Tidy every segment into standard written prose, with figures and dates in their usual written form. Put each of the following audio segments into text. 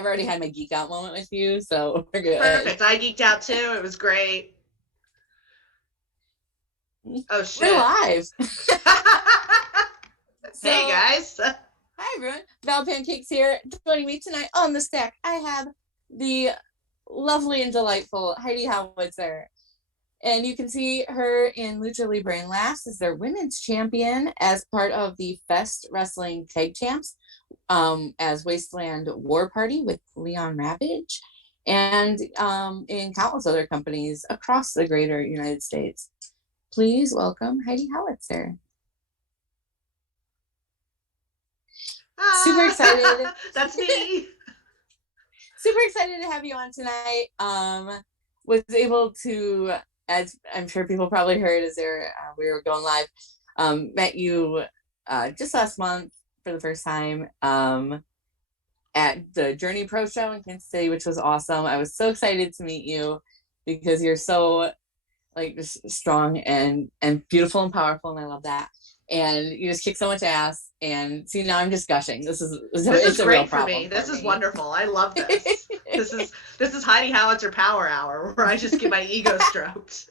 I've already had my geek out moment with you, so we're good. Perfect. I geeked out too. It was great. Oh shit. We're live. Hey guys. Hi everyone. Val Pancakes here. Joining me tonight on the stack, I have the lovely and delightful Heidi Howitzer. And you can see her in Lucha Libre and Last as their women's champion as part of the Fest Wrestling Tag Champs as Wasteland War Party with Leon Ravage and in countless other companies across the greater United States. Please welcome Heidi Howitzer. Super excited. That's me. Super excited to have you on tonight. Was able to, as I'm sure people probably heard as we were going live, met you just last month for the first time at the Journey Pro show in Kansas City, which was awesome. I was so excited to meet you because you're so like just strong and beautiful and powerful, and I love that. And you just kick so much ass. And see, now I'm just gushing. This is great for me. This is wonderful. I love this. This is Heidi Howitzer Power Hour, where I just get my ego stroked.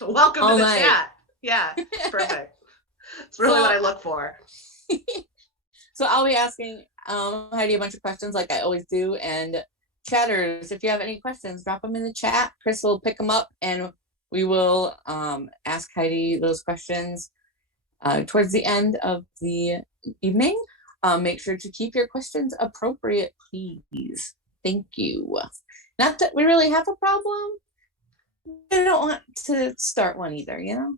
Welcome to the chat. Yeah, perfect. It's really what I look for. So I'll be asking Heidi a bunch of questions like I always do. And chatters, if you have any questions, drop them in the chat. Chris will pick them up and we will ask Heidi those questions towards the end of the evening. Make sure to keep your questions appropriate, please. Thank you. Not that we really have a problem. I don't want to start one either, you know?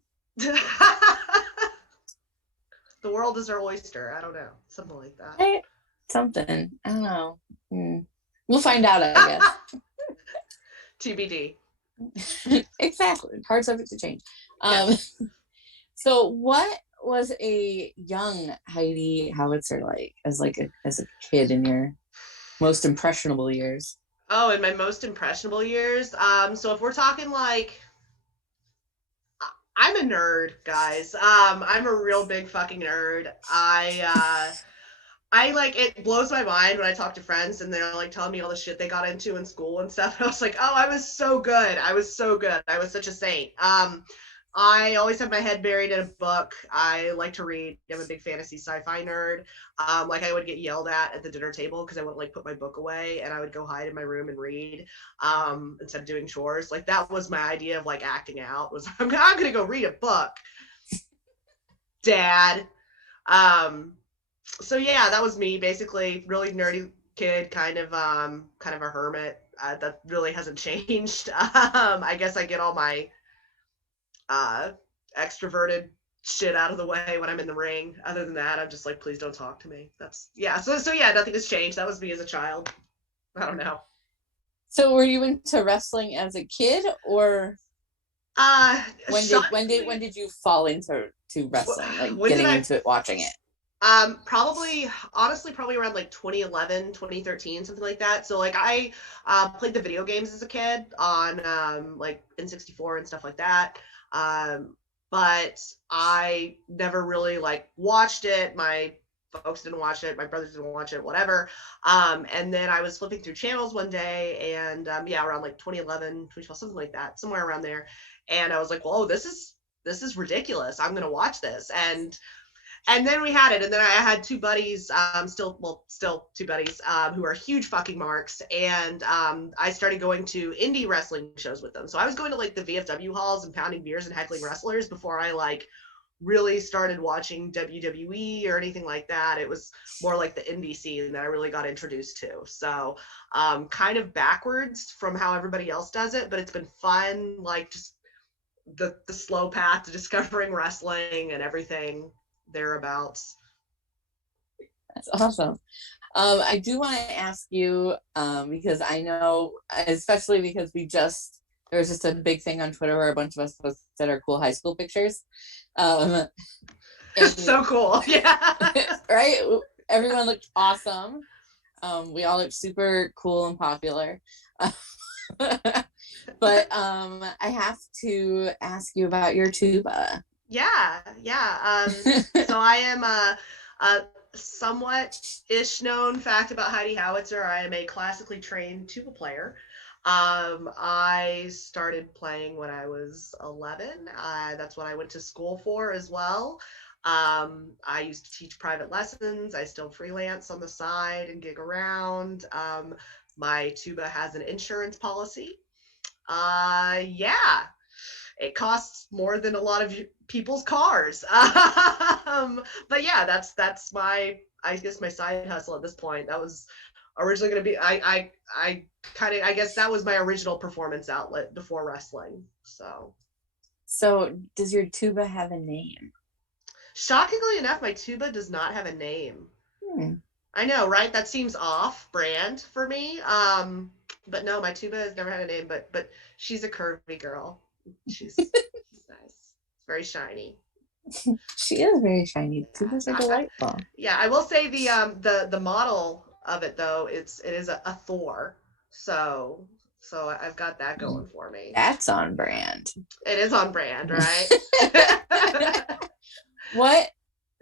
The world is our oyster. I don't know. Something like that. Right? Something. I don't know. We'll find out, I guess. TBD. Exactly. Hard subject to change. So what was a young Heidi Howitzer like as a kid in your most impressionable years? Oh, in my most impressionable years. So if we're talking like, I'm a nerd, guys. I'm a real big fucking nerd. I like, it blows my mind when I talk to friends and they're like telling me all the shit they got into in school and stuff. And I was like, oh, I was so good. I was such a saint. I always have my head buried in a book. I like to read. I'm a big fantasy sci-fi nerd. Like I would get yelled at the dinner table because I wouldn't like put my book away, and I would go hide in my room and read instead of doing chores. Like that was my idea of like acting out. Was I'm gonna go read a book, Dad. So yeah, that was me. Basically, really nerdy kid, kind of a hermit. That really hasn't changed. I guess I get all my extroverted shit out of the way when I'm in the ring. Other than that, I'm just like, please don't talk to me. That's so yeah, nothing has changed. That was me as a child. I don't know. So were you into wrestling as a kid, or when did you fall into wrestling, like getting into it, watching it? Probably around like 2011, 2013, something like that. So like I played the video games as a kid on like N64 and stuff like that. But I never really like watched it. My folks didn't watch it. My brothers didn't watch it, whatever. And then I was flipping through channels one day and around like 2011, 2012, something like that, somewhere around there. And I was like, whoa, this is ridiculous. I'm going to watch this. And then we had it, and then I had two buddies, still two buddies, who are huge fucking marks, and I started going to indie wrestling shows with them. So I was going to like the VFW halls and pounding beers and heckling wrestlers before I like really started watching WWE or anything like that. It was more like the indie scene that I really got introduced to. So kind of backwards from how everybody else does it, but it's been fun, like just the slow path to discovering wrestling and everything thereabouts. That's awesome. I do want to ask you because I know, especially because there was just a big thing on Twitter where a bunch of us posted our cool high school pictures. So cool. Yeah. Right? Everyone looked awesome. We all looked super cool and popular. But I have to ask you about your tuba. Yeah. So I am somewhat-ish known fact about Heidi Howitzer, I am a classically trained tuba player. I started playing when I was 11. That's what I went to school for as well. I used to teach private lessons. I still freelance on the side and gig around. My tuba has an insurance policy. Yeah, it costs more than a lot of people's cars. But yeah, that's my, I guess, my side hustle at this point. That was originally going to be, I kind of, I guess that was my original performance outlet before wrestling. So does your tuba have a name? Shockingly enough, my tuba does not have a name. I know, right? That seems off brand for me. But no, my tuba has never had a name, but she's a curvy girl. She's nice. Very shiny. She is very shiny. Tubas are delightful. Yeah, I will say the model of it though, it is a Thor. So I've got that going for me. That's on brand. It is on brand, right? What?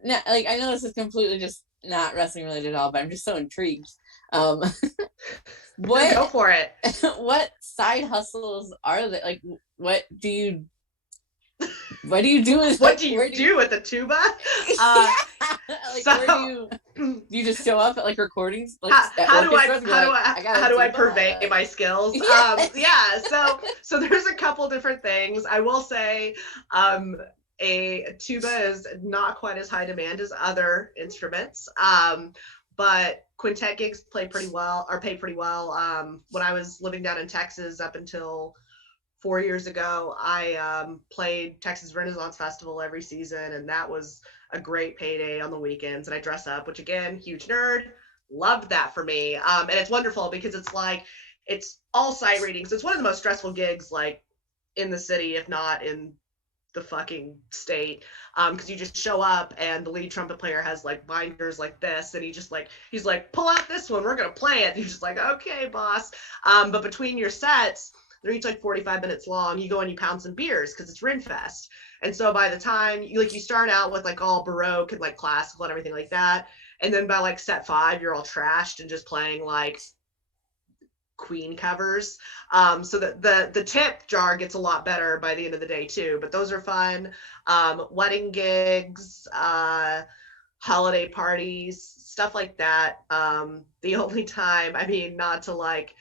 Now, like, I know this is completely just not wrestling related at all, but I'm just so intrigued. What? Go for it. What side hustles are they? Like, what do you do? What do you do with the tuba? Like, so, where do you just show up at like recordings? Like, how do I purvey my skills? Yeah. So there's a couple different things. I will say, a tuba is not quite as high demand as other instruments. But quintet gigs pay pretty well. When I was living down in Texas up until 4 years ago, I played Texas Renaissance Festival every season, and that was a great payday on the weekends. And I dress up, which again, huge nerd, loved that for me. And it's wonderful because it's all sight reading. So it's one of the most stressful gigs like in the city, if not in the fucking state, because you just show up and the lead trumpet player has like binders like this, and he's like, pull out this one, we're gonna play it. And you're just like, okay, boss. But between your sets, they're each like 45 minutes long, you go and you pound some beers because it's Rinfest. And so by the time you start out with like all Baroque and like classical and everything like that, and then by like set 5 you're all trashed and just playing like Queen covers. So the tip jar gets a lot better by the end of the day too, but those are fun. Wedding gigs, holiday parties, stuff like that. The only time, I mean, not to like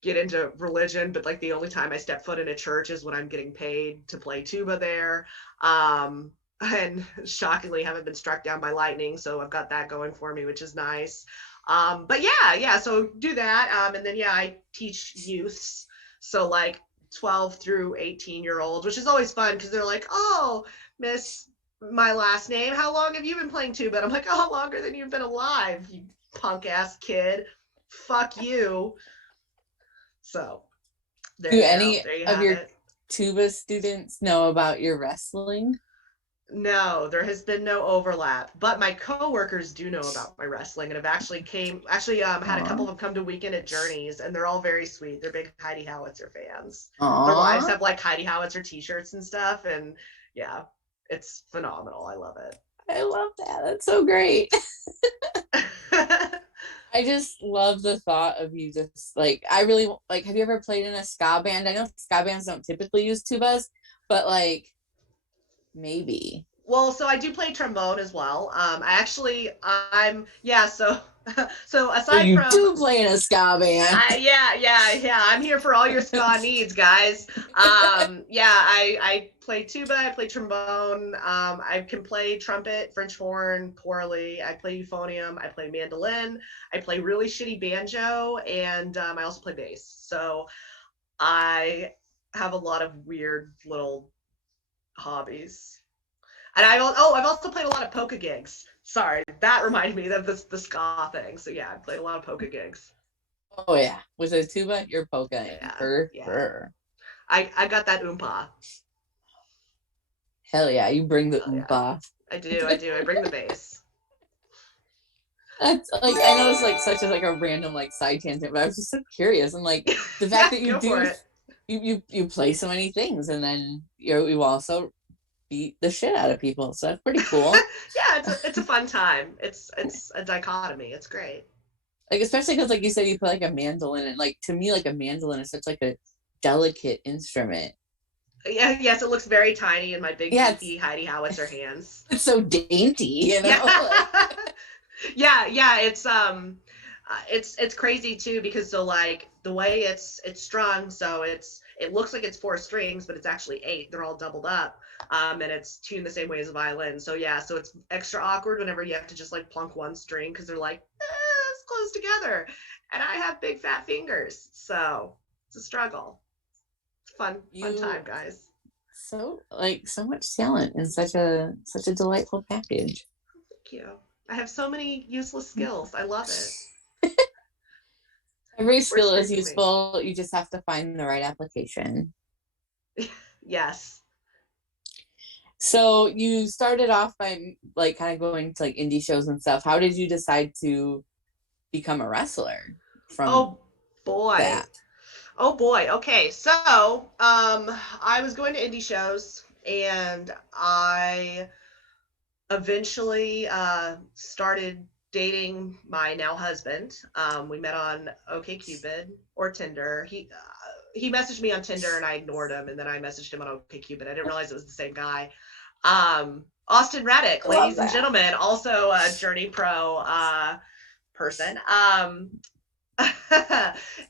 get into religion, but like the only time I step foot in a church is when I'm getting paid to play tuba there. And shockingly haven't been struck down by lightning, so I've got that going for me, which is nice. But yeah, so do that. And then, yeah, I teach youths. So like 12 through 18-year-olds, which is always fun because they're like, oh, miss, my last name, how long have you been playing tuba? And I'm like, oh, longer than you've been alive, you punk ass kid. Fuck you. So do any of your tuba students know about your wrestling? No, there has been no overlap, but my coworkers do know about my wrestling and have actually had a couple of them come to weekend at Journeys, and they're all very sweet. They're big Heidi Howitzer fans. Their wives have like Heidi Howitzer t-shirts and stuff, and yeah, it's phenomenal. I love it. I love that. That's so great. I just love the thought of you just like, I really like, have you ever played in a ska band? I know ska bands don't typically use tubas, but like maybe. Well, so I do play trombone as well. So aside you from do play in a ska band. Yeah. I'm here for all your ska needs, guys. I play tuba, I play trombone, I can play trumpet, French horn poorly, I play euphonium, I play mandolin, I play really shitty banjo, and I also play bass. So I have a lot of weird little hobbies. And I've also played a lot of polka gigs. Sorry, that reminded me of the ska thing. So yeah, I played a lot of polka gigs. Oh yeah, with a tuba, you're polka for sure. I got that oompa. Hell yeah, you bring the oompa. Yeah. I do. I bring the bass. That's like, I know it's like such a random like side tangent, but I was just so curious, and like the fact that you do you play so many things, and then you also beat the shit out of people. So that's pretty cool. Yeah, it's a fun time. It's a dichotomy. It's great. Like, especially because, like you said, you put like a mandolin, and like to me, like a mandolin is such like a delicate instrument. Yeah, yes, it looks very tiny in my big Yeah, beefy Heidi Howitzer hands. it's so dainty, you know. Yeah. Like, Yeah, it's crazy too because so like the way it's strung, so it looks like it's 4 strings, but it's actually 8. They're all doubled up. And it's tuned the same way as a violin. So yeah, so it's extra awkward whenever you have to just like plunk one string because they're like, it's close together. And I have big fat fingers. So it's a struggle. It's fun time, guys. so much talent in such a delightful package. Thank you. I have so many useless skills. I love it. Every We're skill is scraping me. useful. You just have to find the right application. Yes. So you started off by like kind of going to like indie shows and stuff. How did you decide to become a wrestler from Oh boy. that? Oh boy. Okay. So, I was going to indie shows and I eventually started dating my now husband. We met on OkCupid or Tinder. He messaged me on Tinder and I ignored him, and then I messaged him on OkCupid. I didn't realize it was the same guy. Austin Reddick, I love ladies and that. gentlemen, also a Journey Pro person.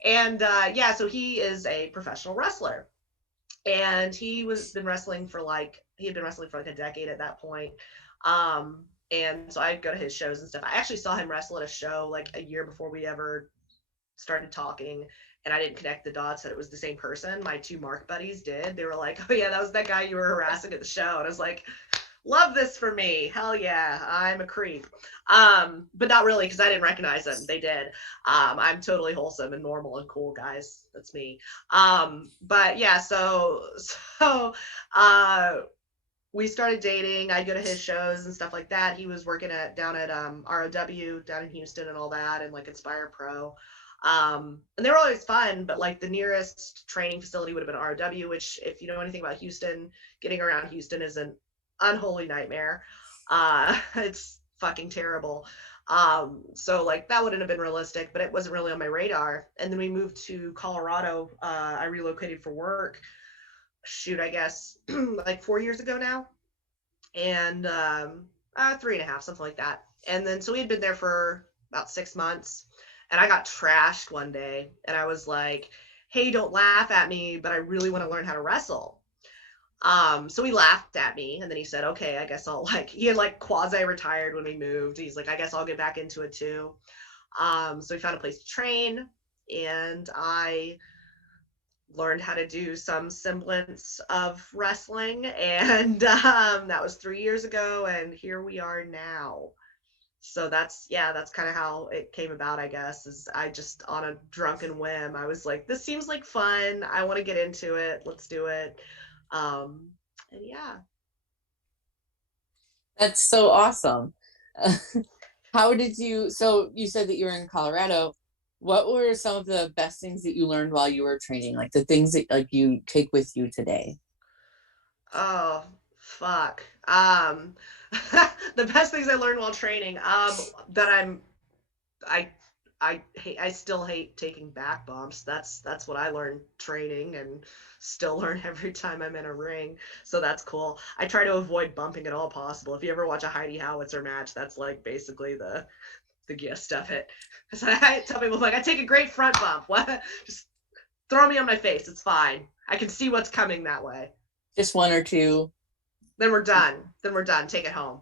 And yeah, so he is a professional wrestler, and he had been wrestling for like a decade at that point. And so I'd go to his shows and stuff. I actually saw him wrestle at a show like a year before we ever started talking, and I didn't connect the dots that it was the same person. My 2 Mark buddies did. They were like, "Oh yeah, that was that guy you were harassing at the show." And I was like, "Love this for me. Hell yeah, I'm a creep." But not really, because I didn't recognize them. They did. I'm totally wholesome and normal and cool, guys. That's me. But yeah, so uh we started dating. I'd go to his shows and stuff like that. He was working down at ROW down in Houston and all that, and like Inspire Pro. And they were always fun, but like the nearest training facility would have been ROW, which, if you know anything about Houston, getting around Houston is an unholy nightmare. It's fucking terrible. So like that wouldn't have been realistic, but it wasn't really on my radar. And then we moved to Colorado. I relocated for work. Shoot, I guess like 4 years ago now, and 3.5, something like that. And then so we had been there for about 6 months, and I got trashed one day, and I was like, "Hey, don't laugh at me, but I really want to learn how to wrestle." So he laughed at me, and then he said, "Okay, I guess I'll like." He had like quasi retired when we moved. He's like, "I guess I'll get back into it too." So we found a place to train, and I learned how to do some semblance of wrestling, and that was 3 years ago, and here we are now. So that's kind of how it came about, I guess. Is I just, on a drunken whim, I was like, this seems like fun, I want to get into it, let's do it. And yeah. That's so awesome. How did you, so you said that you were in Colorado. What were some of the best things that you learned while you were training? Like the things that like you take with you today? Oh, fuck. The best things I learned while training, that I I still hate taking back bumps. That's what I learned training, and still learn every time I'm in a ring. So that's cool. I try to avoid bumping at all possible. If you ever watch a Heidi Howitzer match, that's like basically the gist of it. So I tell people, like, I take a great front bump. What? Just throw me on my face. It's fine. I can see what's coming that way. Just one or two. Then we're done. Take it home.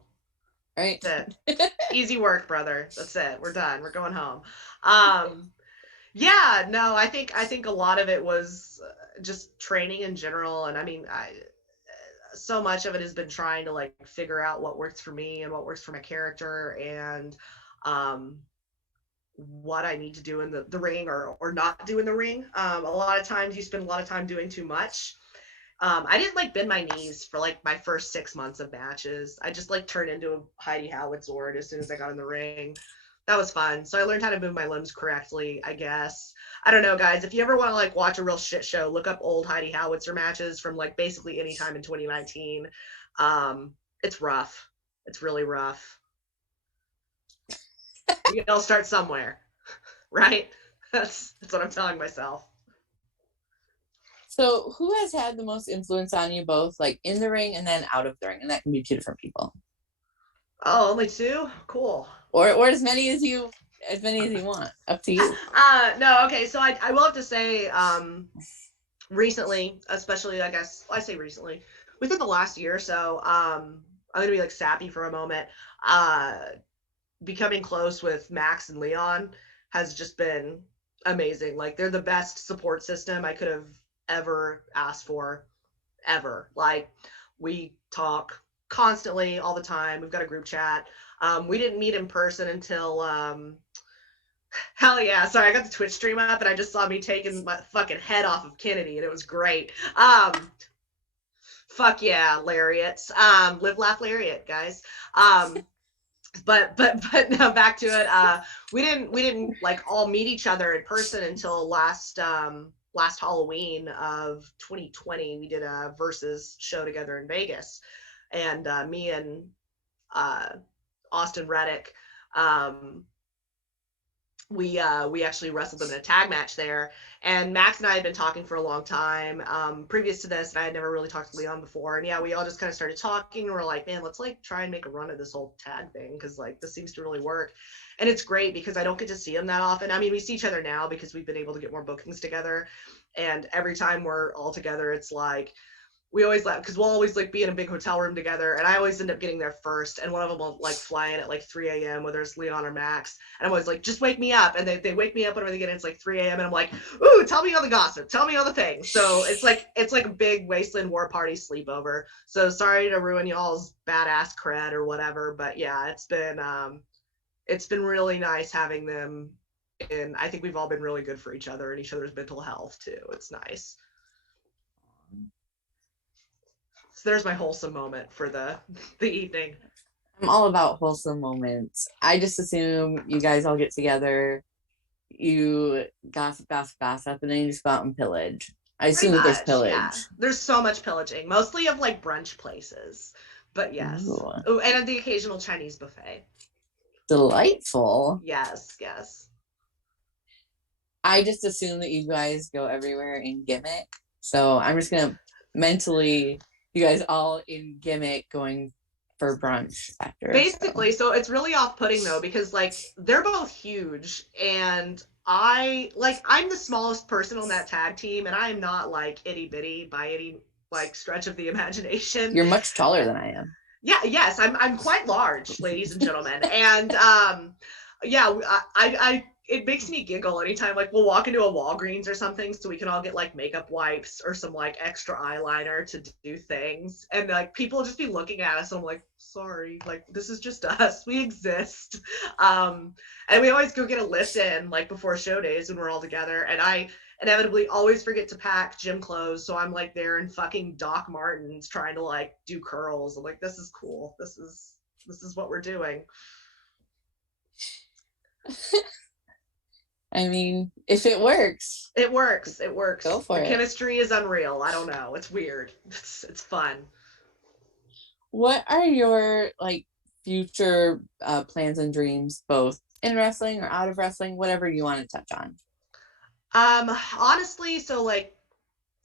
Right. That's it. Easy work, brother. That's it. We're done. We're going home. Um, yeah, no, I think a lot of it was just training in general, and I mean, so much of it has been trying to like figure out what works for me and what works for my character, and um, what I need to do in the ring, or not do in the ring. A lot of times you spend a lot of time doing too much. I didn't like bend my knees for like my first 6 months of matches. I just like turned into a Heidi Howitzer as soon as I got in the ring. That was fun. So I learned how to move my limbs correctly, I guess. I don't know, guys. If you ever want to like watch a real shit show, look up old Heidi Howitzer matches from like basically any time in 2019. It's rough. It's really rough. We all start somewhere, right? That's what I'm telling myself. So who has had the most influence on you both, like in the ring and then out of the ring? And that can be two different people. Oh, only two? Cool. Or as many as you want. Up to you. No, okay, so I will have to say, recently, especially I guess I say recently, within the last year or so, I'm gonna be like sappy for a moment. Uh Becoming close with Max and Leon has just been amazing. Like they're the best support system I could have ever asked for, ever. Like we talk constantly all the time. We've got a group chat. We didn't meet in person until hell yeah. Sorry, I got the Twitch stream up and I just saw me taking my fucking head off of Kennedy and it was great. Fuck yeah, lariats. Live laugh lariat, guys. But no, back to it. We didn't like all meet each other in person until last Halloween of 2020. We did a versus show together in Vegas, and me and uh, Austin Reddick, um, we actually wrestled them in a tag match there. And Max and I had been talking for a long time. Previous to this, and I had never really talked to Leon before. And yeah, we all just kind of started talking. And we're like, man, let's like try and make a run of this whole tag thing because like this seems to really work. And it's great because I don't get to see him that often. I mean, we see each other now because we've been able to get more bookings together. And every time we're all together, it's like we always laugh because we'll always like be in a big hotel room together, and I always end up getting there first. And one of them will like fly in at like 3 a.m., whether it's Leon or Max. And I'm always like, just wake me up. And they wake me up whenever they get in. It's like 3 a.m. And I'm like, ooh, tell me all the gossip. Tell me all the things. So it's like a big Wasteland War Party sleepover. So sorry to ruin y'all's badass cred or whatever, but yeah, it's been really nice having them. And I think we've all been really good for each other and each other's mental health too. It's nice. So there's my wholesome moment for the evening. I'm all about wholesome moments. I just assume you guys all get together, you gossip, and then you just go out and pillage. I assume that there's pillage. Yeah. There's so much pillaging, mostly of like brunch places. But yes. Ooh, and the occasional Chinese buffet. Delightful. Yes, yes. I just assume that you guys go everywhere in gimmick. So I'm just gonna mentally, you guys all in gimmick going for brunch after. Basically, so it's really off-putting though because like they're both huge and I'm the smallest person on that tag team and I'm not like itty bitty by any like stretch of the imagination. You're much taller than I am. Yeah, yes, I'm quite large, ladies and gentlemen. And yeah, I it makes me giggle anytime like we'll walk into a Walgreens or something so we can all get like makeup wipes or some like extra eyeliner to do things. And like people just be looking at us and I'm like, sorry, like this is just us. We exist. And we always go get a lift in like before show days when we're all together. And I inevitably always forget to pack gym clothes. So I'm like there in fucking Doc Martens trying to like do curls. I'm like, this is cool. This is what we're doing. I mean, if it works. It works. It works. Go for it. The chemistry is unreal. I don't know. It's weird. It's fun. What are your like future plans and dreams, both in wrestling or out of wrestling, whatever you want to touch on? Honestly, so like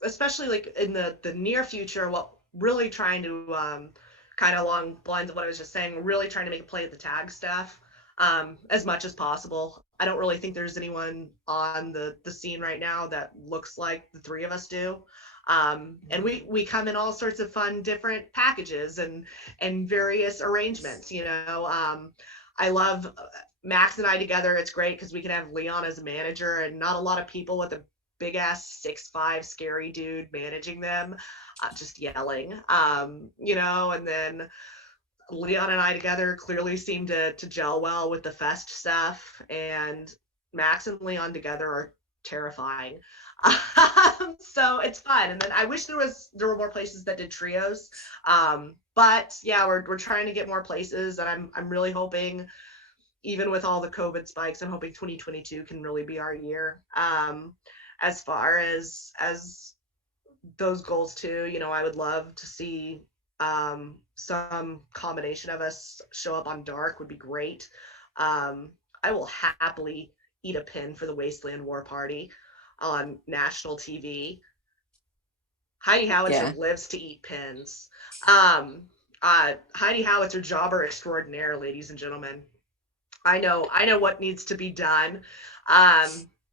especially like in the near future, what really trying to kind of along the lines of what I was just saying, really trying to make a play at the tag stuff as much as possible. I don't really think there's anyone on the scene right now that looks like the three of us do. And we come in all sorts of fun different packages and various arrangements, you know. I love Max and I together. It's great because we can have Leon as a manager and not a lot of people with a big ass 6'5" scary dude managing them, just yelling, you know. And then Leon and I together clearly seem to gel well with the fest stuff, and Max and Leon together are terrifying. So it's fun. And then I wish there were more places that did trios. But yeah, we're trying to get more places, and I'm really hoping, even with all the COVID spikes, I'm hoping 2022 can really be our year. As far as those goals too, you know, I would love to see Some combination of us show up on Dark would be great. I will happily eat a pin for the Wasteland War Party on national TV. Heidi Howitzer Yeah. lives to eat pins. Heidi Howitzer, jobber extraordinaire, ladies and gentlemen. I know what needs to be done.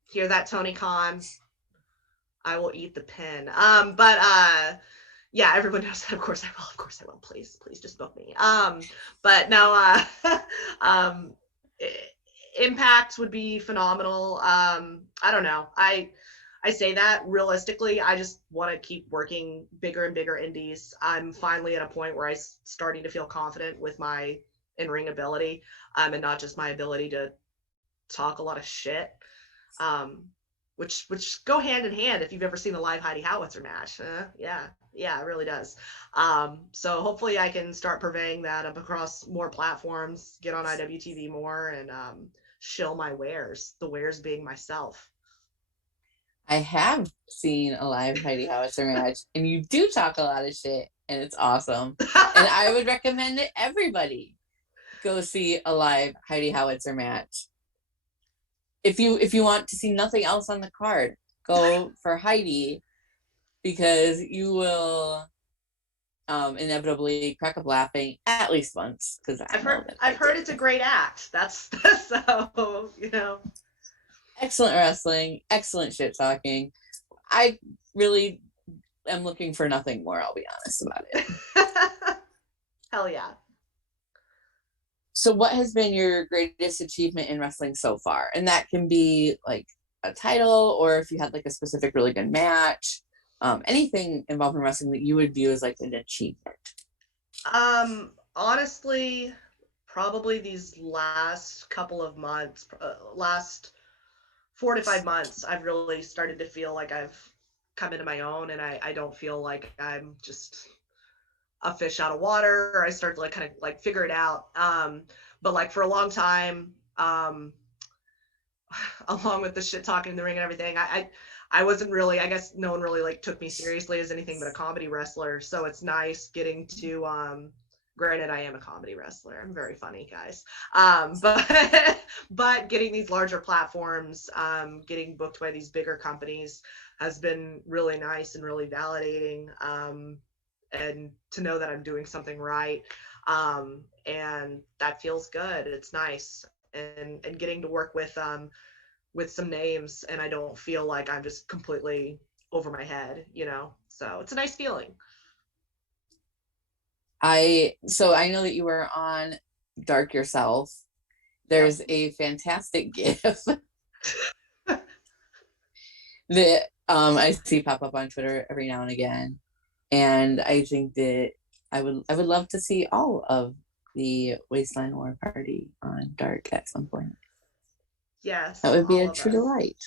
Hear that, Tony Khan? I will eat the pin. Yeah, everyone knows that. Of course I will. Of course I will. Please, please just book me. But no, um, Impact would be phenomenal. I don't know. I say that realistically. I just want to keep working bigger and bigger indies. I'm finally at a point where I'm starting to feel confident with my in-ring ability, and not just my ability to talk a lot of shit. Um, which go hand in hand if you've ever seen a live Heidi Howitzer match. Yeah, it really does. So hopefully I can start purveying that up across more platforms, get on IWTV more, and shill my wares. The wares being myself. I have seen a live Heidi Howitzer match, and you do talk a lot of shit, and it's awesome. And I would recommend that everybody go see a live Heidi Howitzer match. If you want to see nothing else on the card, go for Heidi, because you will inevitably crack up laughing at least once. Because I've heard it's a great act. That's so, you know. Excellent wrestling, excellent shit talking. I really am looking for nothing more, I'll be honest about it. Hell yeah. So what has been your greatest achievement in wrestling so far? And that can be like a title, or if you had like a specific really good match, anything involved in wrestling that you would view as like an achievement. Honestly, probably these last couple of months, last 4 to 5 months, I've really started to feel like I've come into my own, and I don't feel like I'm just a fish out of water, or I start to like kind of like figure it out. But like for a long time, along with the shit talking in the ring and everything, I wasn't really, I guess no one really like took me seriously as anything but a comedy wrestler. So it's nice getting to, granted I am a comedy wrestler. I'm very funny, guys. But getting these larger platforms, getting booked by these bigger companies has been really nice and really validating. And to know that I'm doing something right. And that feels good. It's nice. And getting to work with some names, and I don't feel like I'm just completely over my head, you know? So it's a nice feeling. So I know that you were on Dark yourself. There's a fantastic GIF that I see pop up on Twitter every now and again. And I think that I would love to see all of the Wasteland War Party on Dark at some point. Yes. That would be a true delight.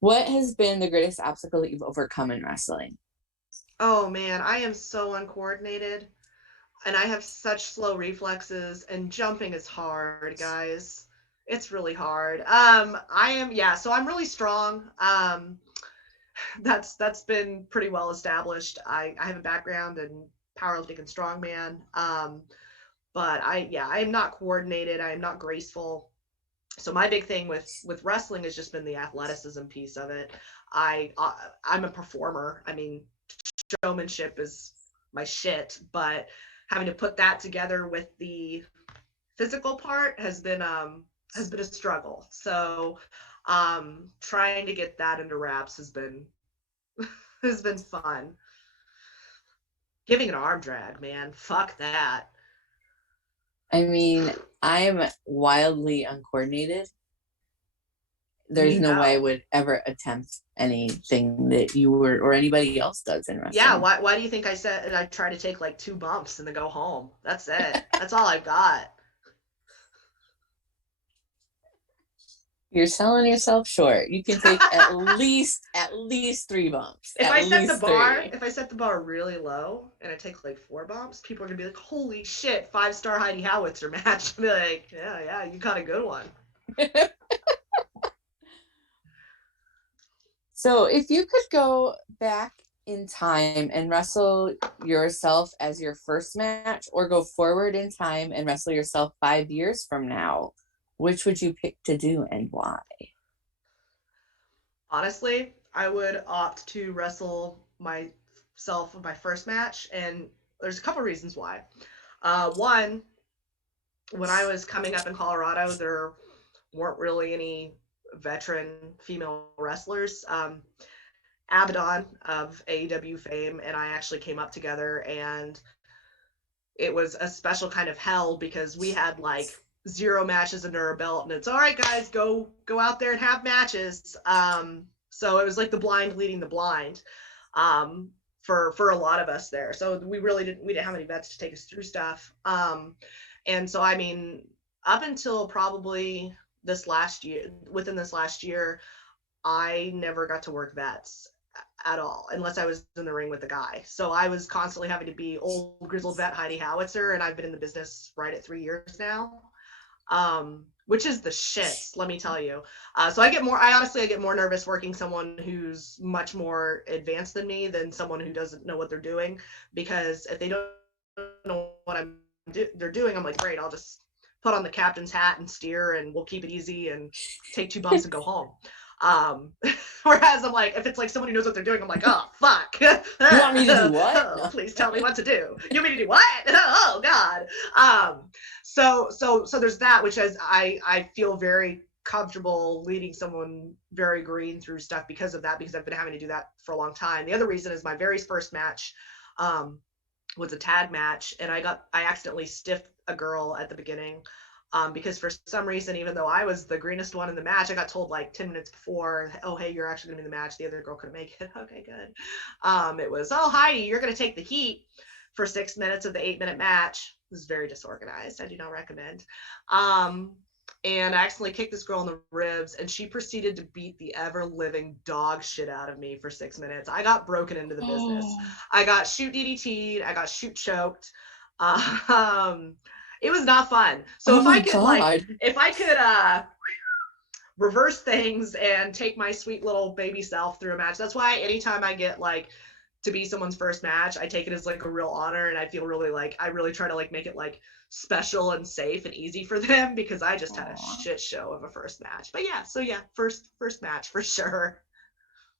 What has been the greatest obstacle that you've overcome in wrestling? Oh man, I am so uncoordinated, and I have such slow reflexes, and jumping is hard, guys. It's really hard. So I'm really strong. That's been pretty well established. I have a background in powerlifting and strongman. But I am not coordinated. I am not graceful. So my big thing with wrestling has just been the athleticism piece of it. I'm a performer. I mean, showmanship is my shit, but having to put that together with the physical part has been a struggle. So trying to get that into wraps has been fun. Giving an arm drag, man, fuck that. I mean, I'm wildly uncoordinated. There's no way I would ever attempt anything that you or anybody else does in wrestling. Yeah, why do you think I said I try to take like 2 bumps and then go home? That's it. That's all I've got. You're selling yourself short. You can take at least 3 bumps. If I set the bar really low and I take like 4 bumps, people are gonna be like, "Holy shit, 5-star Heidi Howitzer match." I'll be like, "Yeah, you got a good one." So if you could go back in time and wrestle yourself as your first match, or go forward in time and wrestle yourself 5 years from now, which would you pick to do and why? Honestly, I would opt to wrestle myself in my first match, and there's a couple reasons why. One, when I was coming up in Colorado, there weren't really any veteran female wrestlers. Abaddon of AEW fame and I actually came up together, and it was a special kind of hell because we had like 0 matches under our belt, and it's all right, guys, go out there and have matches. So it was like the blind leading the blind, for a lot of us there. So we didn't have any vets to take us through stuff. And so I mean, up until probably within this last year, I never got to work vets at all unless I was in the ring with the guy. So I was constantly having to be old grizzled vet Heidi Howitzer, and I've been in the business right at 3 years now, which is the shits, let me tell you. So I honestly get more nervous working someone who's much more advanced than me than someone who doesn't know what they're doing, because if they don't know what they're doing, I'm like, great, I'll just put on the captain's hat and steer, and we'll keep it easy and take 2 bumps and go home. Whereas I'm like, if it's like someone who knows what they're doing, I'm like, oh fuck. You want me to do what? Oh, please tell me what to do. You want me to do what? Oh God. So there's that, which is I feel very comfortable leading someone very green through stuff because of that, because I've been having to do that for a long time. The other reason is my very first match was a tag match, and I accidentally stiffed a girl at the beginning. Because for some reason, even though I was the greenest one in the match, I got told like 10 minutes before, oh, hey, you're actually going to be in the match. The other girl couldn't make it. Okay, good. It was, oh, Heidi, you're going to take the heat for 6 minutes of the 8-minute match. It was very disorganized. I do not recommend. And I accidentally kicked this girl in the ribs, and she proceeded to beat the ever-living dog shit out of me for 6 minutes. I got broken into the business. I got shoot DDT'd. I got shoot choked. It was not fun. So if I could reverse things and take my sweet little baby self through a match, that's why anytime I get like to be someone's first match, I take it as like a real honor, and I feel really like I really try to like make it like special and safe and easy for them, because I just had a shit show of a first match. But yeah, so yeah, first match for sure.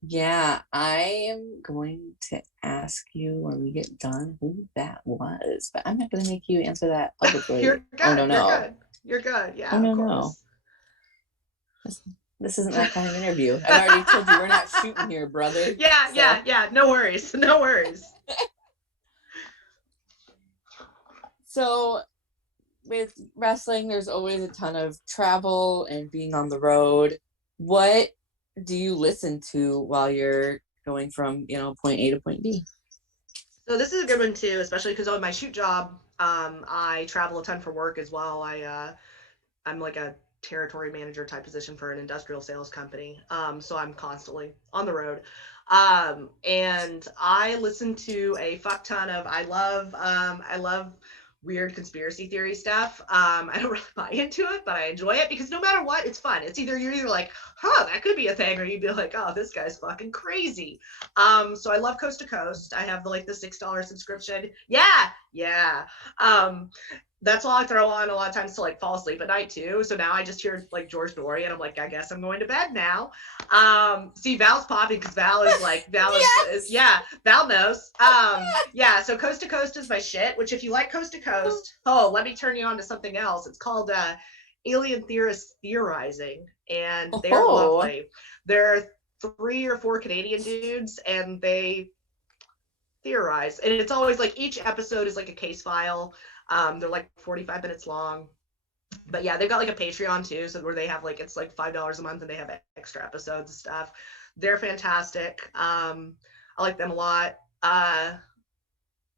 Yeah, I am going to ask you when we get done who that was, but I'm not going to make you answer that publicly. You're good. Oh, no. You're good. Yeah. Oh, no, no. This isn't that kind of interview. I've already told you we're not shooting here, brother. Yeah. No worries. So with wrestling, there's always a ton of travel and being on the road. What do you listen to while you're going from, point A to point B? So this is a good one too, especially because on my shoot job, I travel a ton for work as well. I'm like a territory manager type position for an industrial sales company. So I'm constantly on the road. And I listen to a fuck ton of, I love weird conspiracy theory stuff. I don't really buy into it, but I enjoy it because no matter what, it's fun. It's you're either like, that could be a thing, or you'd be like, oh, this guy's fucking crazy. So I love Coast to Coast. I have the $6 subscription. Yeah. That's all I throw on a lot of times to like fall asleep at night too. So now I just hear like George Dory, and I'm like, I guess I'm going to bed now. See, Val's popping because Val is Val knows. Yeah, so Coast to Coast is my shit, which if you like Coast to Coast, let me turn you on to something else. It's called Alien Theorists Theorizing, and they're lovely. There are 3 or 4 Canadian dudes, and they theorize, and it's always like each episode is like a case file. They're like 45 minutes long, but yeah, they've got like a Patreon too, so where they have like, it's like $5 a month, and they have extra episodes and stuff. They're fantastic. I like them a lot.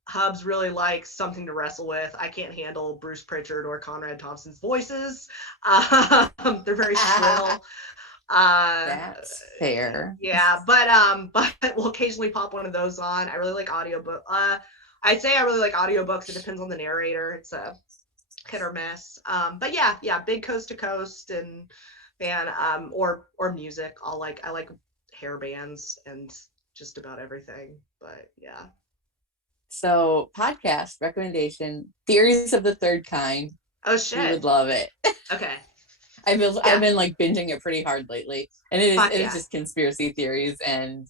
Hubs really likes Something to Wrestle With. I can't handle Bruce Pritchard or Conrad Thompson's voices. They're very shrill. That's fair. Yeah, but we'll occasionally pop one of those on. I really like audiobook. I'd say I really like audiobooks. It depends on the narrator. It's a hit or miss. But yeah, big Coast to Coast and band, or music. I like hair bands and just about everything. But yeah. So podcast recommendation, Theories of the Third Kind. Oh You shit. would love it. Okay. I've Yeah. been like binging it pretty hard lately, and Fuck it is yeah. just conspiracy theories, and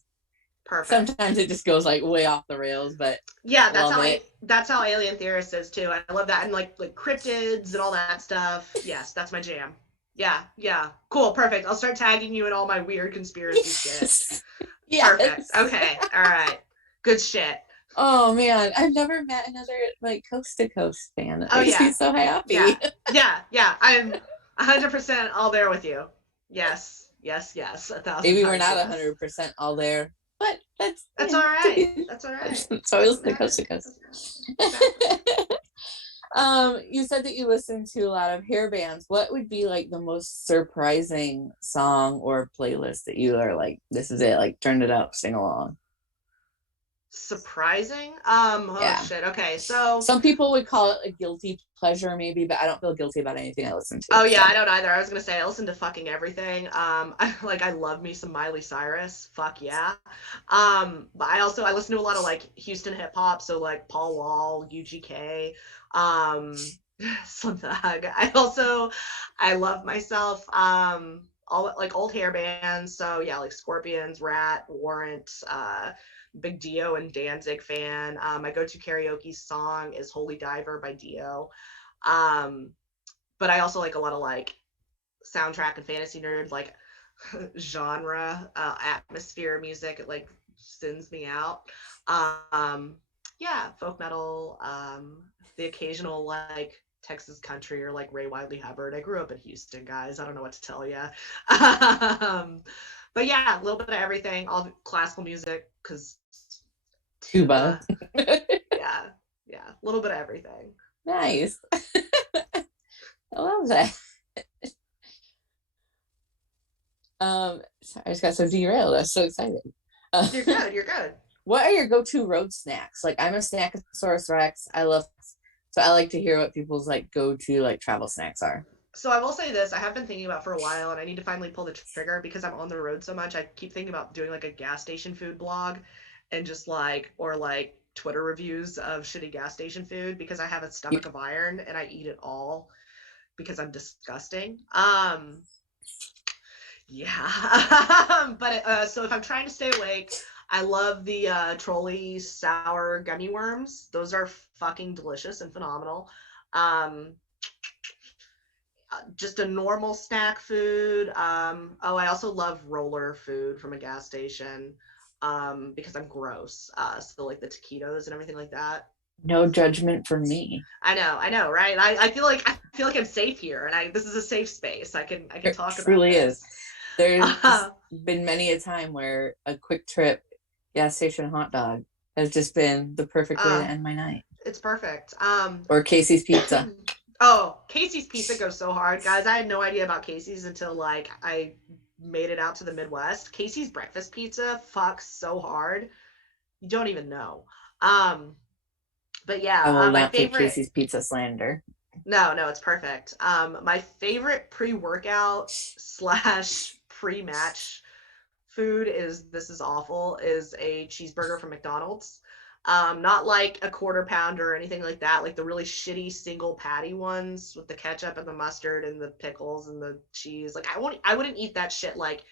Perfect. sometimes it just goes like way off the rails, but Yeah, love it. that's how Alien Theorist is too. I love that, and like cryptids and all that stuff. Yes, that's my jam. Yeah, yeah. Cool, perfect. I'll start tagging you in all my weird conspiracy shit. Yes. Perfect. Yes. Okay. All right. Good shit. Oh man, I've never met another like coast to coast fan. That Oh makes me yeah. so Yeah. happy. Yeah. Yeah. I'm 100% all there with you. Yes. Yes. Yes. 1,000 Maybe we're times not yes. 100% all there, but that's That's all right. be, That's all right. so I Doesn't listen to coast matter. to coast. Doesn't matter. Exactly. You said that you listen to a lot of hair bands. What would be like the most surprising song or playlist that you are like, this is it, like turn it up, sing along? Surprising. Oh Yeah. shit. Okay. So. Some people would call it a guilty pleasure, maybe, but I don't feel guilty about anything I listen to. Oh yeah, So. I don't either. I was gonna say I listen to fucking everything. I love me some Miley Cyrus. Fuck yeah. But I listen to a lot of like Houston hip hop, so like Paul Wall, UGK, Slim Thug. I love myself. All like old hair bands. So yeah, like Scorpions, Rat, Warrant, big Dio and Danzig fan. My go-to karaoke song is Holy Diver by Dio. Um, but I also like a lot of like soundtrack and fantasy nerd like genre atmosphere music. It like sends me out. Um, yeah, folk metal, the occasional like Texas country or like Ray Wiley Hubbard. I grew up in Houston, guys. I don't know what to tell you. But yeah, a little bit of everything, all the classical music because Tuba. tuba. Yeah, yeah, a little bit of everything. Nice. I love that. Sorry, I just got so derailed. I was so excited. You're good. You're good. What are your go-to road snacks? Like I'm a Snackosaurus Rex. So I like to hear what people's like go-to like travel snacks are. So I will say this, I have been thinking about for a while and I need to finally pull the trigger because I'm on the road so much. I keep thinking about doing like a gas station food blog and just like or like Twitter reviews of shitty gas station food because I have a stomach of iron and I eat it all because I'm disgusting. Yeah. But so if I'm trying to stay awake, I love the Trolley sour gummy worms. Those are fucking delicious and phenomenal. Um, just a normal snack food. I also love roller food from a gas station because I'm gross. So like the taquitos and everything like that. No judgment from me. I know, right? I feel like I'm safe here, and this is a safe space. I can It talk about truly this. is. There's been many a time where a quick trip gas station hot dog has just been the perfect way to end my night. It's perfect. Or Casey's Pizza. Oh, Casey's Pizza goes so hard, guys. I had no idea about Casey's until like I made it out to the Midwest. Casey's breakfast pizza fucks so hard. You don't even know. But yeah, I will my not take favorite. Casey's Pizza slander. No, it's perfect. My favorite pre-workout / pre-match food this is awful, is a cheeseburger from McDonald's. Not like a quarter pounder or anything like that, like the really shitty single patty ones with the ketchup and the mustard and the pickles and the cheese. Like I wouldn't eat that shit like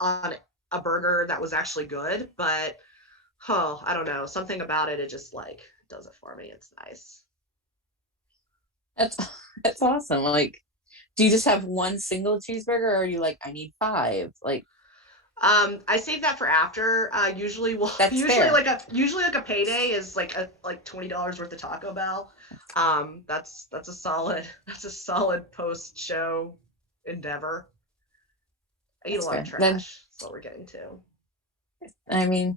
on a burger that was actually good, but I don't know. Something about it just like does it for me. It's nice. That's awesome. Like, do you just have one single cheeseburger, or are you like, I need 5? Like, I save that for after. Usually fair. usually like a payday is like $20 worth of Taco Bell. That's a solid post show endeavor. I eat a lot of trash. That's what we're getting to. I mean,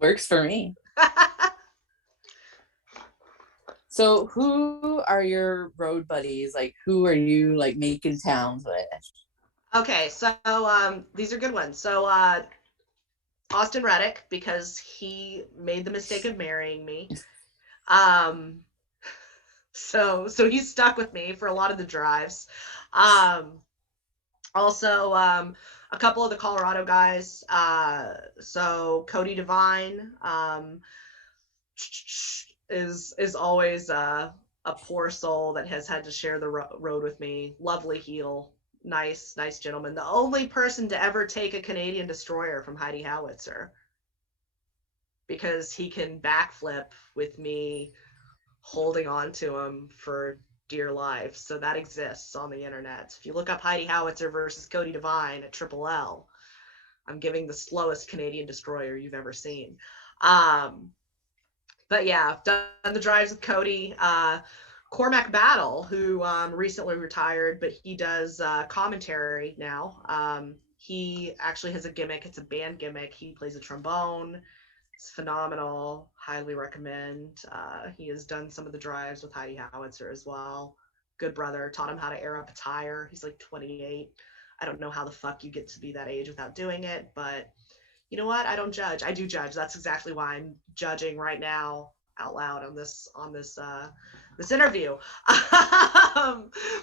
works for me. So who are your road buddies? Like, who are you like making towns with? Okay, so these are good ones. So Austin Reddick, because he made the mistake of marrying me. So he's stuck with me for a lot of the drives. Also, a couple of the Colorado guys. So Cody Devine is always a poor soul that has had to share the road with me. Lovely heel, nice gentleman. The only person to ever take a Canadian destroyer from Heidi Howitzer, because he can backflip with me holding on to him for dear life. So that exists on the internet. If you look up Heidi Howitzer versus Cody Devine at Triple L, I'm giving the slowest Canadian destroyer you've ever seen. But yeah, I've done the drives with Cody. Cormac Battle, who recently retired, but he does commentary now. He actually has a gimmick. It's a band gimmick. He plays a trombone. It's phenomenal. Highly recommend. He has done some of the drives with Heidi Howitzer as well. Good brother. Taught him how to air up a tire. He's like 28. I don't know how the fuck you get to be that age without doing it, but you know what? I don't judge. I do judge. That's exactly why I'm judging right now out loud on this interview.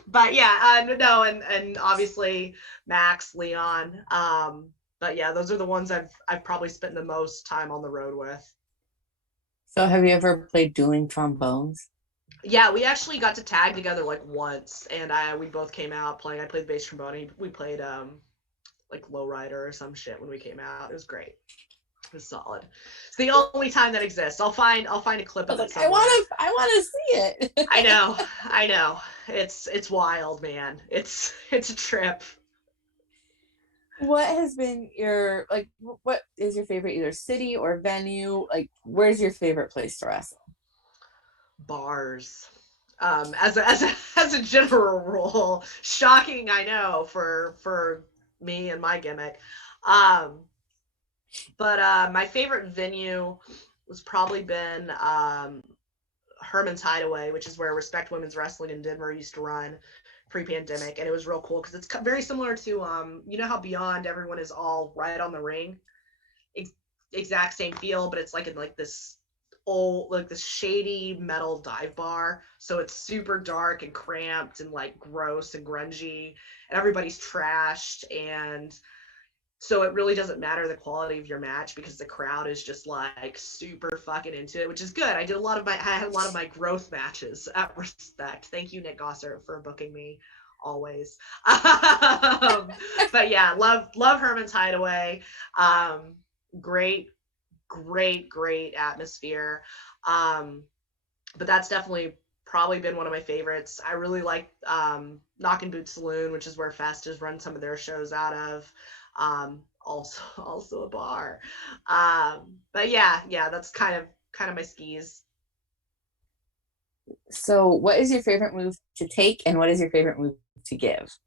But yeah, no, and obviously Max, Leon. But yeah, those are the ones I've probably spent the most time on the road with. So have you ever played dueling trombones? Yeah, we actually got to tag together like once, and we both came out playing. I played bass trombone. We played like Lowrider or some shit when we came out. It was great. It was solid. It's the only time that exists. I'll find a clip of it somewhere. I wanna see it. I know. It's wild, man. It's a trip. What has been your like? What is your favorite either city or venue? Like, where's your favorite place to wrestle? Bars. As a general rule, shocking, I know, for me and my gimmick. But my favorite venue was probably been Herman's Hideaway, which is where Respect Women's Wrestling in Denver used to run pre-pandemic, and it was real cool because it's very similar to you know how Beyond everyone is all right on the ring, exact same feel, but it's like in like this old, like this shady metal dive bar, so it's super dark and cramped and like gross and grungy, and everybody's trashed, and so it really doesn't matter the quality of your match because the crowd is just like super fucking into it, which is good. I had a lot of my growth matches at Respect. Thank you, Nick Gosser, for booking me always. But yeah, love Herman's Hideaway. Great atmosphere. But that's definitely probably been one of my favorites. I really like Knockin' Boot Saloon, which is where Fest has run some of their shows out of. Also a bar. But yeah, that's kind of my skis. So, what is your favorite move to take, and what is your favorite move to give?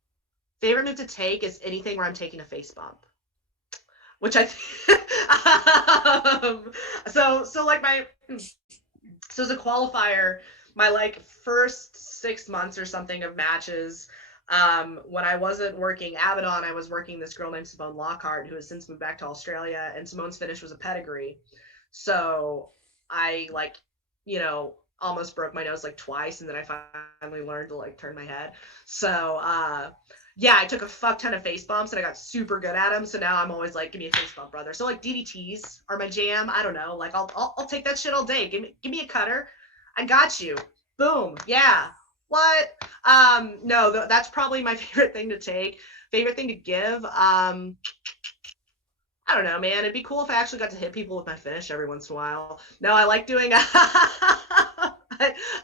Favorite move to take is anything where I'm taking a face bump, which I so like so as a qualifier, my like first 6 months or something of matches, when I wasn't working Abaddon, I was working this girl named Simone Lockhart, who has since moved back to Australia, and Simone's finish was a pedigree. So I like, almost broke my nose like twice, and then I finally learned to like turn my head. So yeah, I took a fuck ton of face bumps and I got super good at them. So now I'm always like, give me a face bump, brother. So like DDTs are my jam. I don't know, like I'll take that shit all day. Give me a cutter. I got you. Boom. Yeah. What? No, that's probably my favorite thing to take. Favorite thing to give. I don't know, man. It'd be cool if I actually got to hit people with my finish every once in a while. No, I like doing.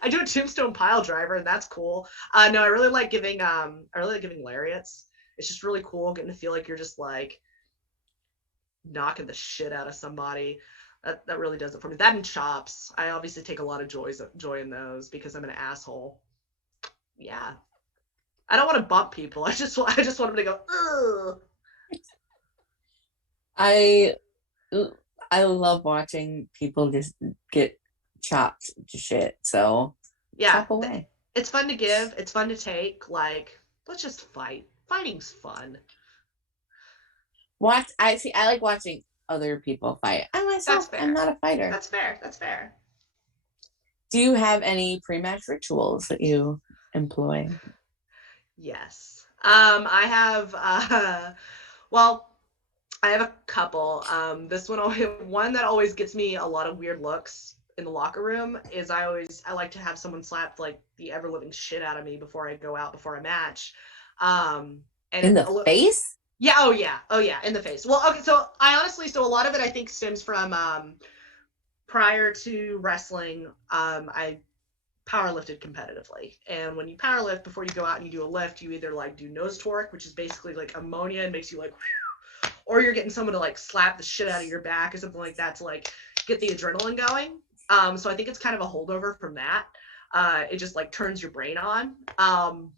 I do a tombstone pile driver, and that's cool. No, I really like giving. I really like giving lariats. It's just really cool getting to feel like you're just like knocking the shit out of somebody. That really does it for me. That and chops. I obviously take a lot of joy in those because I'm an asshole. Yeah. I don't want to bump people. I just want them to go, ugh. I love watching people just get chopped to shit. So yeah, chop away. It's fun to give. It's fun to take. Like, let's just fight. Fighting's fun. I like watching other people fight. I myself am not a fighter. That's fair. Do you have any pre-match rituals that you employ? Yes. I have Well, I have a couple. This one that always gets me a lot of weird looks in the locker room is I like to have someone slap like the ever living shit out of me before I go out before a match. And In the face? Yeah, oh yeah, in the face. Well, okay, so a lot of it I think stems from prior to wrestling, I power lifted competitively. And when you power lift, before you go out and you do a lift, you either like do nose torque, which is basically like ammonia and makes you like, or you're getting someone to like slap the shit out of your back or something like that to like get the adrenaline going. So I think it's kind of a holdover from that. It just like turns your brain on. And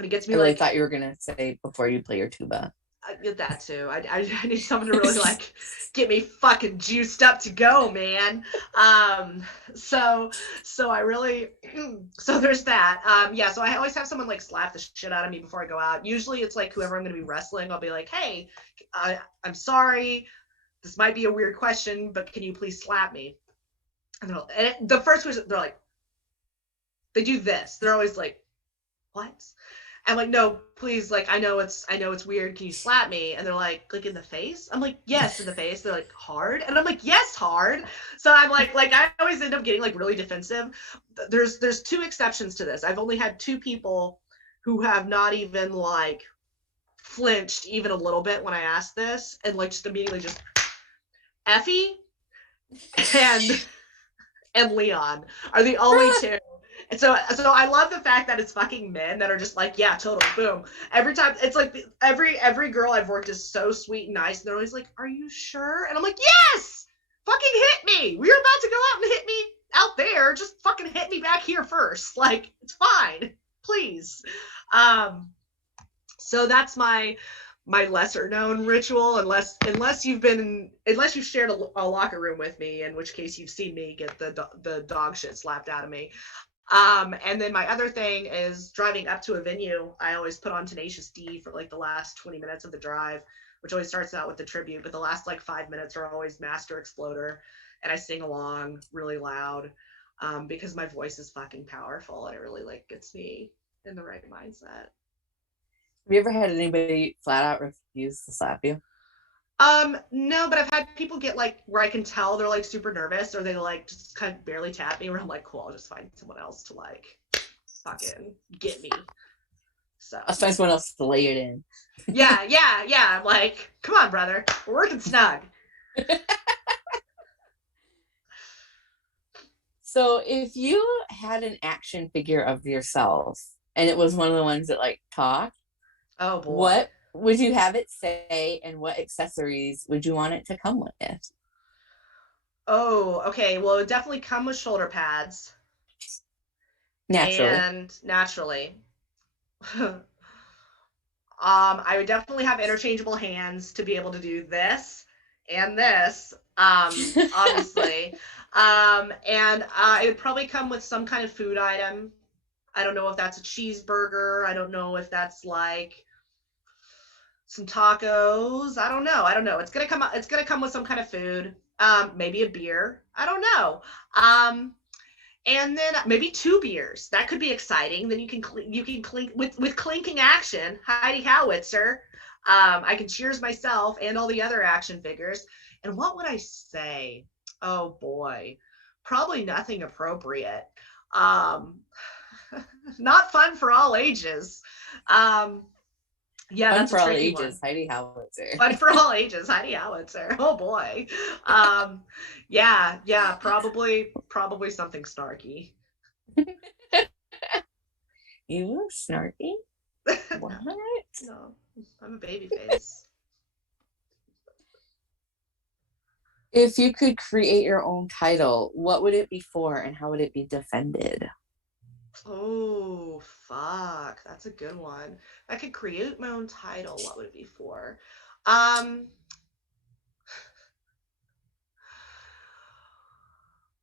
it gets me I really like, thought you were gonna say before you play your tuba. I get that too. I need someone to really like get me fucking juiced up to go, man. So I really so there's that. Yeah, so I always have someone like slap the shit out of me before I go out. Usually it's like whoever I'm gonna be wrestling, I'll be like, hey, I'm sorry, this might be a weird question, but can you please slap me? And the first question, they're like, they do this. They're always like, what? I'm like, no, please, like, I know it's weird. Can you slap me? And they're like in the face? I'm like, yes, in the face. They're like, hard? And I'm like, yes, hard. So I'm like I always end up getting like really defensive. There's two exceptions to this. I've only had two people who have not even like flinched even a little bit when I asked this, and like just immediately just Effie and Leon are the only two. And so I love the fact that it's fucking men that are just like, yeah, totally, boom. Every time, it's like every girl I've worked is so sweet and nice, and they're always like, are you sure? And I'm like, yes, fucking hit me. We were about to go out and hit me out there. Just fucking hit me back here first. Like, it's fine, please. So that's my lesser known ritual, unless you've shared a locker room with me, in which case you've seen me get the dog shit slapped out of me. And then my other thing is driving up to a venue. I always put on Tenacious D for like the last 20 minutes of the drive, which always starts out with the tribute, but the last like 5 minutes are always Master Exploder, and I sing along really loud because my voice is fucking powerful and it really like gets me in the right mindset. Have you ever had anybody flat out refuse to slap you? No, but I've had people get like where I can tell they're like super nervous, or they like just kind of barely tap me, where I'm like, cool, I'll just find someone else to like fucking get me. So I'll find someone else to lay it in. yeah. I'm like, come on, brother, we're working snug. So if you had an action figure of yourself and it was one of the ones that like talked, oh boy, what would you have it say, and what accessories would you want it to come with? Oh, okay. Well, it would definitely come with shoulder pads. Naturally. And naturally. I would definitely have interchangeable hands to be able to do this and this, obviously. And it would probably come with some kind of food item. I don't know if that's a cheeseburger. I don't know if that's like some tacos. I don't know. It's gonna come with some kind of food. Maybe a beer. I don't know. And then maybe 2 beers. That could be exciting. Then you can clink with clinking action. Heidi Howitzer. I can cheers myself and all the other action figures. And what would I say? Oh boy, probably nothing appropriate. Not fun for all ages. Yeah, Fun that's for a all tricky ages, one. Heidi Howitzer. Fun for all ages, Heidi Howitzer. Oh boy. Yeah, probably something snarky. You snarky? What? No, I'm a baby face. If you could create your own title, what would it be for, and how would it be defended? Oh, fuck. That's a good one. If I could create my own title, what would it be for?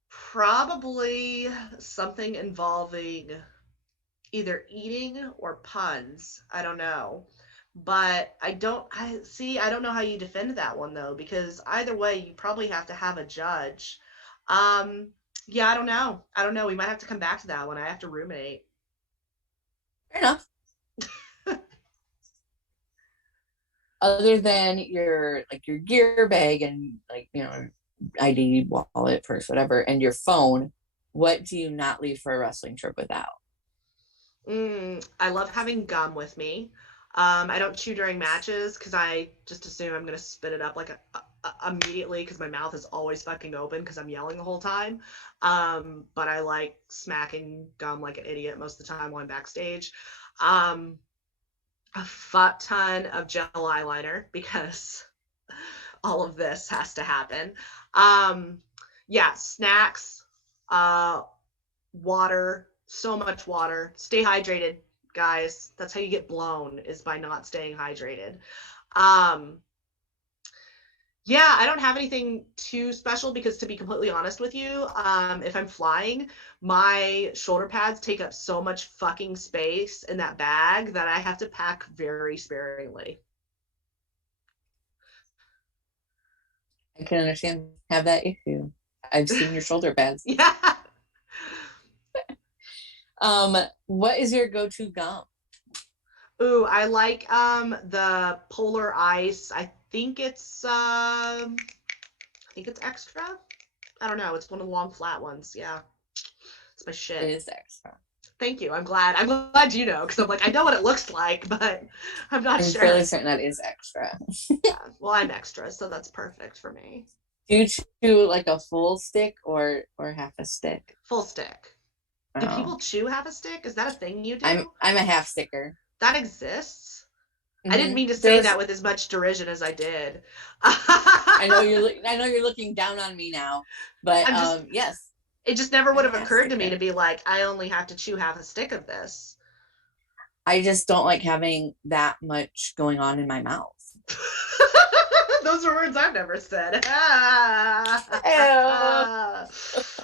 Probably something involving either eating or puns. I don't know. But I don't know how you defend that one though, because either way you probably have to have a judge. Yeah, I don't know. We might have to come back to that one. I have to ruminate. Fair enough. other than your gear bag and ID, wallet, purse, whatever, and your phone, what do you not leave for a wrestling trip without? I love having gum with me. I don't chew during matches because I just assume I'm gonna spit it up like immediately because my mouth is always fucking open because I'm yelling the whole time. But I like smacking gum like an idiot most of the time while I'm backstage. Um, a fuck ton of gel eyeliner because all of this has to happen. Um, yeah, snacks, uh, water, so much water. Stay hydrated, guys. That's how you get blown, is by not staying hydrated. Um, yeah, I don't have anything too special because, to be completely honest with you, if I'm flying, my shoulder pads take up so much fucking space in that bag that I have to pack very sparingly. I can understand have that issue. I've seen your shoulder pads. Yeah. What is your go-to gum? Ooh, I like the Polar Ice. I think it's extra. I don't know. It's one of the long flat ones. Yeah. It's my shit. It is extra. Thank you. I'm glad you know, because I'm like, I know what it looks like, but I'm not I'm sure. fairly certain that is extra. Yeah. Well, I'm extra, so that's perfect for me. Do you chew like a full stick or half a stick? Full stick. Do people chew half a stick? Is that a thing you do? I'm a half sticker. That exists? Mm-hmm. I didn't mean to say that with as much derision as I did. I know you're looking down on me now, but yes. It just never would have occurred to me to be like, I only have to chew half a stick of this. I just don't like having that much going on in my mouth. Those are words I've never said.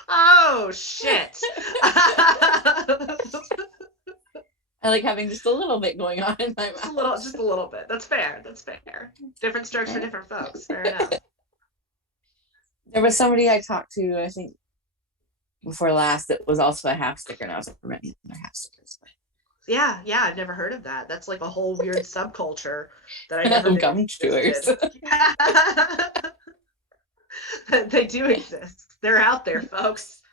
Oh, shit. I like having just a little bit going on in my mouth. Just a little bit. That's fair. Different strokes for different folks. Fair enough. There was somebody I talked to, I think, before last that was also a half sticker, and I was like, they're half stickers. Yeah, I've never heard of that. That's like a whole weird subculture that I never knew gum chewers. They do exist. They're out there, folks.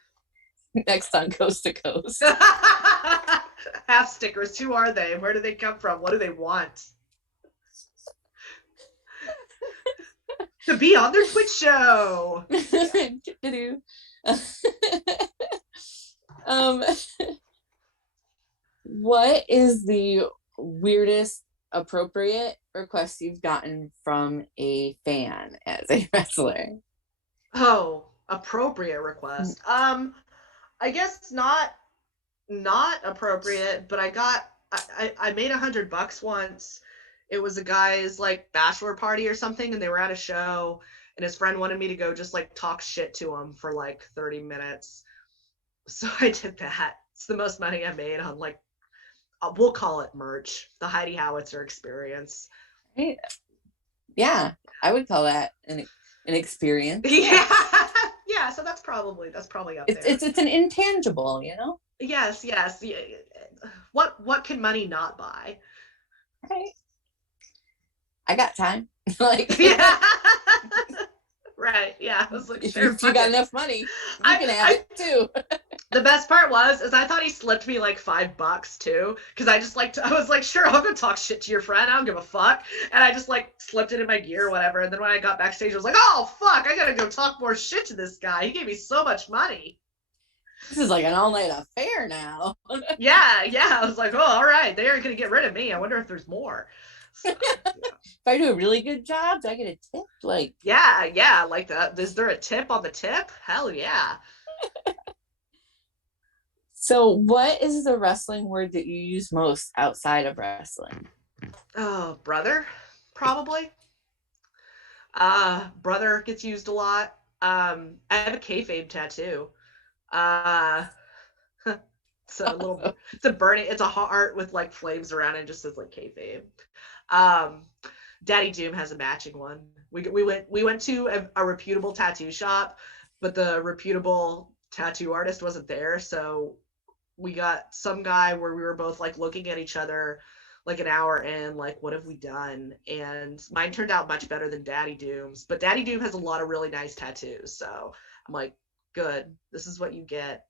Next on Coast to Coast. Half stickers. Who are they? Where do they come from? What do they want? To be on their Twitch show. What is the weirdest appropriate request you've gotten from a fan as a wrestler? Oh, appropriate request. I guess not appropriate, but I made $100 once. It was a guy's like bachelor party or something, and they were at a show, and his friend wanted me to go just like talk shit to him for like 30 minutes. So I did that. It's the most money I made on like, we'll call it merch, the Heidi Howitzer experience. Right. Yeah, I would call that an experience. Yeah. Yeah, so that's probably up there. It's an intangible, you know? Yes. What can money not buy? Right. I got time. Like, yeah. Right. Yeah. I was like, sure, if you got enough money, you can have it too. The best part was I thought he slipped me like $5 too, because I was like, sure, I'll go talk shit to your friend. I don't give a fuck. And I just like slipped it in my gear or whatever. And then when I got backstage, I was like, oh fuck, I gotta go talk more shit to this guy. He gave me so much money. This is like an all-night affair now. Yeah. I was like, oh, all right, they aren't gonna get rid of me. I wonder if there's more. So, yeah. If I do a really good job, do I get a tip? Like, yeah, like that. Is there a tip on the tip? Hell yeah. So what is the wrestling word that you use most outside of wrestling? Oh, brother, probably. Brother gets used a lot. I have a kayfabe tattoo. It's a heart with like flames around it, and just says like kayfabe. Daddy Doom has a matching one. We went to a reputable tattoo shop, but the reputable tattoo artist wasn't there, so we got some guy where we were both like looking at each other like an hour in, like, what have we done? And mine turned out much better than Daddy Doom's, but Daddy Doom has a lot of really nice tattoos. So I'm like, good, this is what you get.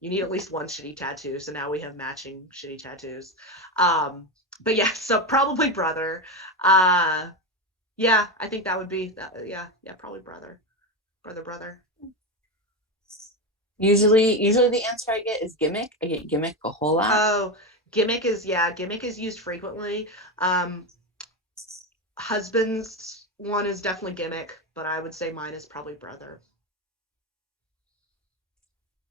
You need at least one shitty tattoo. So now we have matching shitty tattoos. But yeah, so probably brother. Yeah, I think that would be that. Yeah, probably brother. Brother. Usually the answer I get is gimmick. I get gimmick a whole lot. Oh, gimmick is used frequently. Husband's one is definitely gimmick, but I would say mine is probably brother.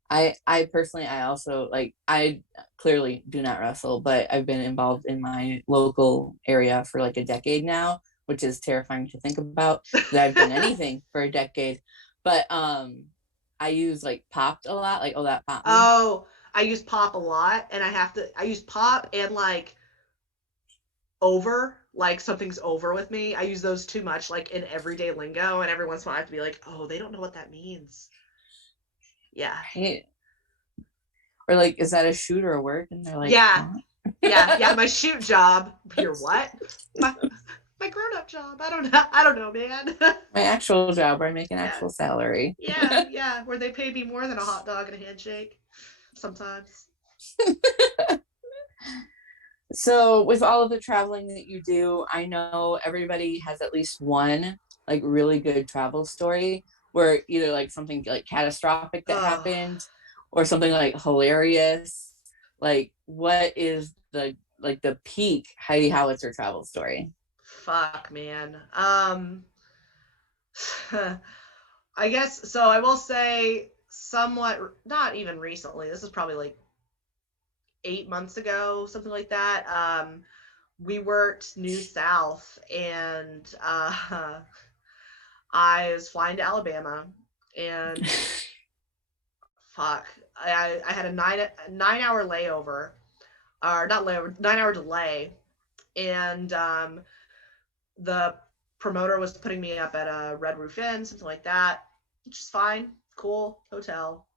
I personally, I also like, I clearly do not wrestle, but I've been involved in my local area for like a decade now, which is terrifying to think about that I've done anything for a decade. But I use like popped a lot, like, oh, that popped me. Oh, I use pop a lot, and I use pop and like over, like something's over with me. I use those too much, like in everyday lingo, and every once in a while I have to be like, oh, they don't know what that means. Yeah. Right? Or like, is that a shoot or a work? And they're like, Yeah. what? Yeah. My shoot job. Your what? My grown-up job. I don't know, man. My actual job where I make an Yeah. actual salary. Yeah. Where they pay me more than a hot dog and a handshake. Sometimes. So with all of the traveling that you do, I know everybody has at least one like really good travel story where either like something like catastrophic that Oh, happened or something like hilarious. Like, what is the peak Heidi Howitzer travel story? fuck, man. I guess so. I will say somewhat, not even recently. This is probably like 8 months ago, something like that. We worked New South, and I was flying to Alabama, and fuck, I had a 9 hour layover, or not layover, 9 hour delay, and the promoter was putting me up at a Red Roof Inn, something like that, which is fine, cool hotel.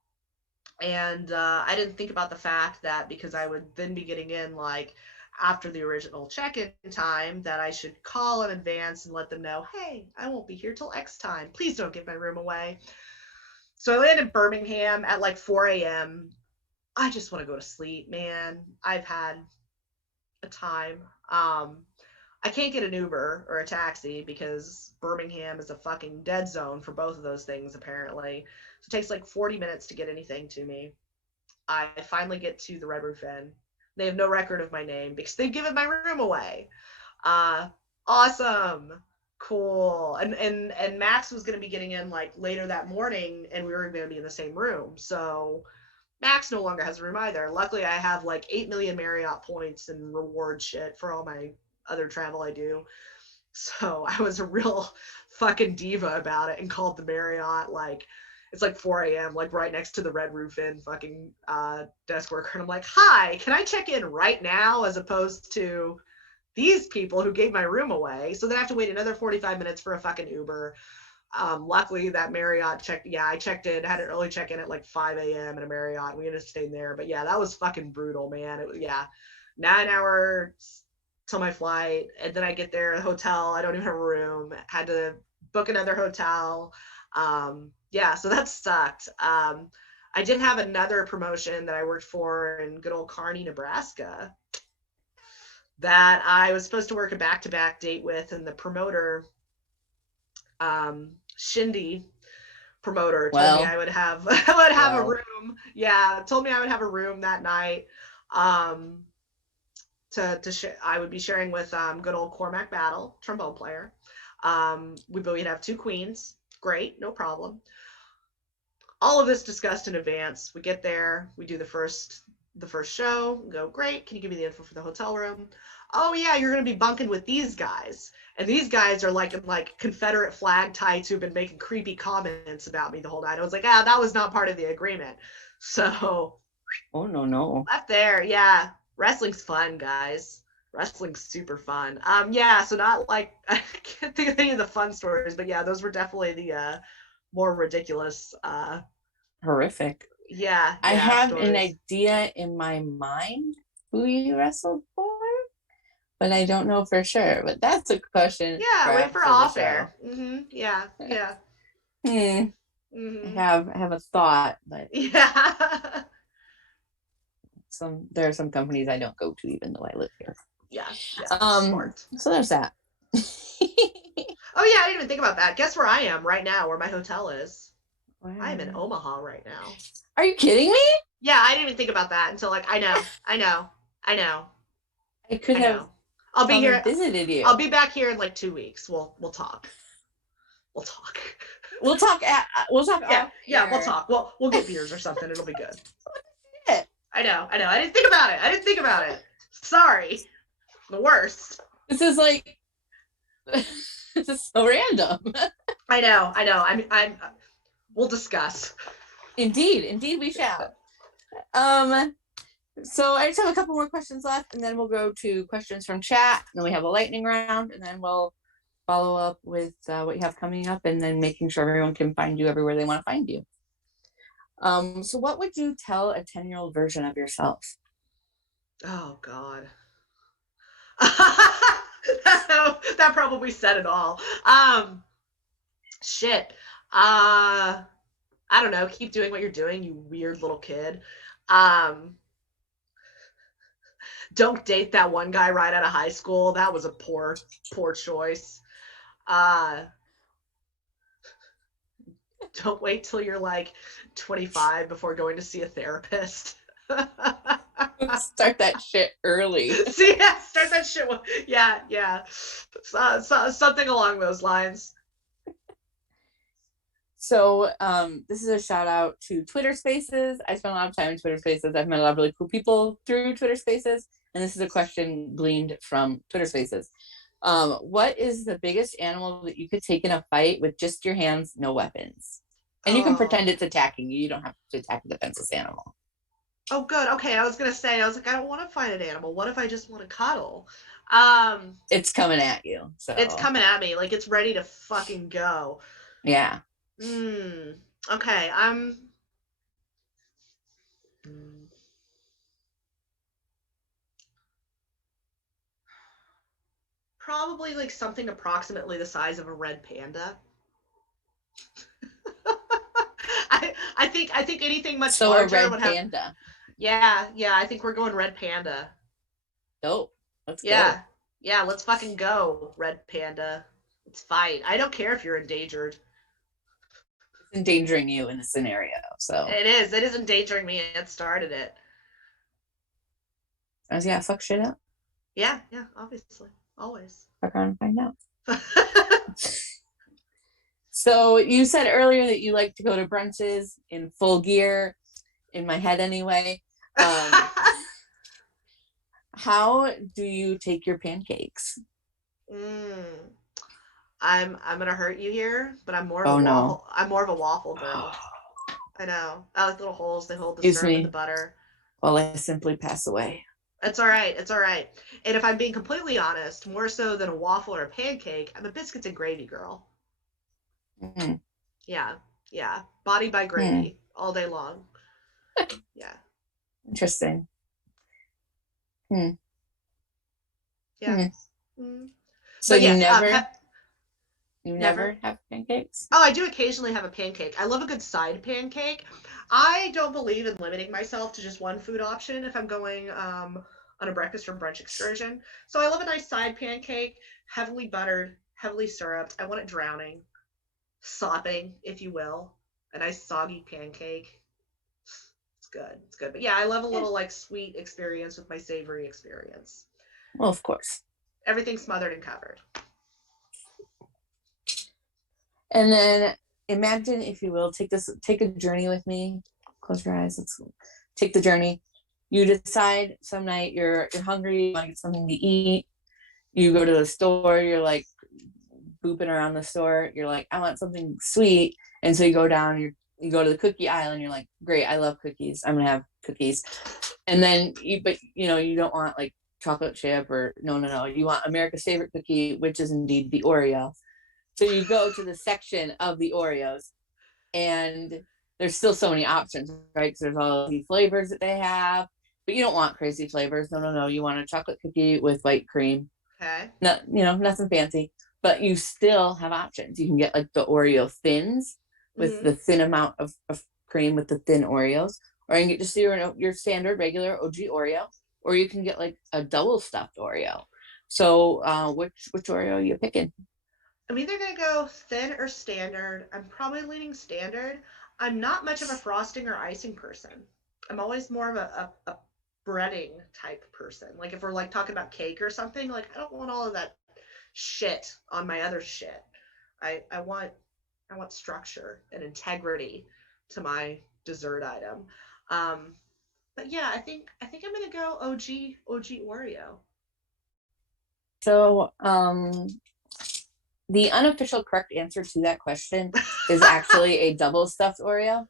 And I didn't think about the fact that because I would then be getting in like after the original check-in time, that I should call in advance and let them know, hey, I won't be here till X time. Please don't give my room away. So I landed in Birmingham at like 4 a.m. I just want to go to sleep, man. I've had a time. I can't get an Uber or a taxi because Birmingham is a fucking dead zone for both of those things, apparently. So it takes like 40 minutes to get anything to me. I finally get to the Red Roof Inn. They have no record of my name because they've given my room away. Uh, awesome. Cool. And Max was going to be getting in like later that morning, and we were going to be in the same room. So Max no longer has a room either. Luckily, I have like 8 million Marriott points and reward shit for all my other travel I do. So I was a real fucking diva about it and called the Marriott like, it's like 4 a.m., like right next to the Red Roof Inn fucking desk worker. And I'm like, hi, can I check in right now as opposed to these people who gave my room away? So then I have to wait another 45 minutes for a fucking Uber. Luckily, that Marriott checked. Yeah, I checked in, had an early check in at like 5 a.m. in a Marriott. We ended up staying there. But yeah, that was fucking brutal, man. It was, yeah, 9 hours till my flight. And then I get there, a hotel. I don't even have a room. Had to book another hotel. Yeah, so that sucked. I did have another promotion that I worked for in good old Kearney, Nebraska, that I was supposed to work a back-to-back date with, and the promoter, Shindy promoter, told me I would have a room. Yeah, told me I would have a room that night. I would be sharing with good old Cormac Battle, trombone player. We'd have two queens. Great, no problem. All of this discussed in advance. We get there, we do the first show, go, great, can you give me the info for the hotel room? Oh yeah, you're gonna be bunking with these guys. And these guys are like Confederate flag tights who've been making creepy comments about me the whole night. I was like, that was not part of the agreement. So Oh no. left there, yeah. Wrestling's fun, guys. Wrestling's super fun. Yeah, so not like I can't think of any of the fun stories, but yeah, those were definitely the more ridiculous Horrific. yeah I have stories. an idea in my mind who you wrestled for. but I don't know for sure. But that's a question. Yeah, wait for after the off show. air. Yeah, yeah. I have a thought, but Yeah. there are some companies I don't go to even though I live here. Yeah. Smart. So there's that. Oh yeah, I didn't even think about that. Guess where I am right now, where my hotel is. Wow. I am in Omaha right now. Are you kidding me? Yeah, I didn't even think about that until like I know. I could have I'll be here. Visited you. I'll be back here in like 2 weeks. We'll talk. We'll talk. We'll talk. Yeah, we'll talk. We'll get beers or something. It'll be good. Yeah. I know. I didn't think about it. Sorry. The worst. This is like this is so random. I know. I'm we'll discuss. Indeed we shall. So I just have a couple more questions left, and then we'll go to questions from chat. And then we have a lightning round, and then we'll follow up with what you have coming up, and then making sure everyone can find you everywhere they want to find you. So what would you tell a 10-year-old version of yourself? Oh God. That probably said it all. Shit. I don't know. Keep doing what you're doing, you weird little kid. Don't date that one guy right out of high school. That was a poor choice. Don't wait till you're like 25 before going to see a therapist. Start that shit early. Start that shit. Yeah. Something along those lines. So this is a shout out to Twitter Spaces. I spent a lot of time in Twitter Spaces. I've met a lot of really cool people through Twitter Spaces. And this is a question gleaned from Twitter Spaces. What is the biggest animal that you could take in a fight with just your hands, no weapons? And you can pretend it's attacking you. You don't have to attack a defenseless animal. Oh, good. Okay, I was like, I don't want to fight an animal. What if I just want to cuddle? It's coming at you. So it's coming at me. Like, it's ready to fucking go. Yeah. Okay, probably like something approximately the size of a red panda. I think anything much larger would have. Panda. Yeah, I think we're going red panda. Dope. Let's go. Yeah, let's fucking go, red panda. Let's fight. I don't care if you're endangered. It's endangering you in the scenario, so. It is endangering me. It started it. Yeah, fuck shit up. Yeah, obviously. Always. Fuck around and find out. So you said earlier that you like to go to brunches in full gear, in my head anyway. How do you take your pancakes? I'm gonna hurt you here, but I'm more of waffle. I'm more of a waffle girl. I know. I like little holes. They hold the syrup and the butter. Well, I simply pass away. It's all right. And if I'm being completely honest, more so than a waffle or a pancake, I'm a biscuits and gravy girl. Yeah. Body by gravy all day long. Yeah. Interesting. Yeah. So you never have pancakes? Oh, I do occasionally have a pancake. I love a good side pancake. I don't believe in limiting myself to just one food option if I'm going on a breakfast or brunch excursion. So I love a nice side pancake, heavily buttered, heavily syruped. I want it drowning, sopping, if you will. A nice soggy pancake. It's good. But yeah, I love a little like sweet experience with my savory experience. Well, of course. Everything smothered and covered. And then imagine, if you will, take a journey with me. Close your eyes. Let's take the journey. You decide some night you're hungry, you want to get something to eat. You go to the store, you're like booping around the store. You're like, I want something sweet. And so you go down, you go to the cookie aisle and you're like, great, I love cookies. I'm going to have cookies. And then you don't want like chocolate chip or no. You want America's favorite cookie, which is indeed the Oreo. So you go to the section of the Oreos and there's still so many options, right? Because there's all these flavors that they have. but you don't want crazy flavors. No. You want a chocolate cookie with white cream. Okay. Not, nothing fancy, but you still have options. You can get like the Oreo thins with the thin amount of cream with the thin Oreos, or you can get just your standard regular OG Oreo, or you can get like a double stuffed Oreo. So which Oreo are you picking? I'm either gonna go thin or standard. I'm probably leaning standard. I'm not much of a frosting or icing person. I'm always more of a breading type person. Like if we're like talking about cake or something, like I don't want all of that shit on my other shit. I want structure and integrity to my dessert item. But yeah, I think I'm gonna go OG Oreo. So the unofficial correct answer to that question is actually a double stuffed Oreo.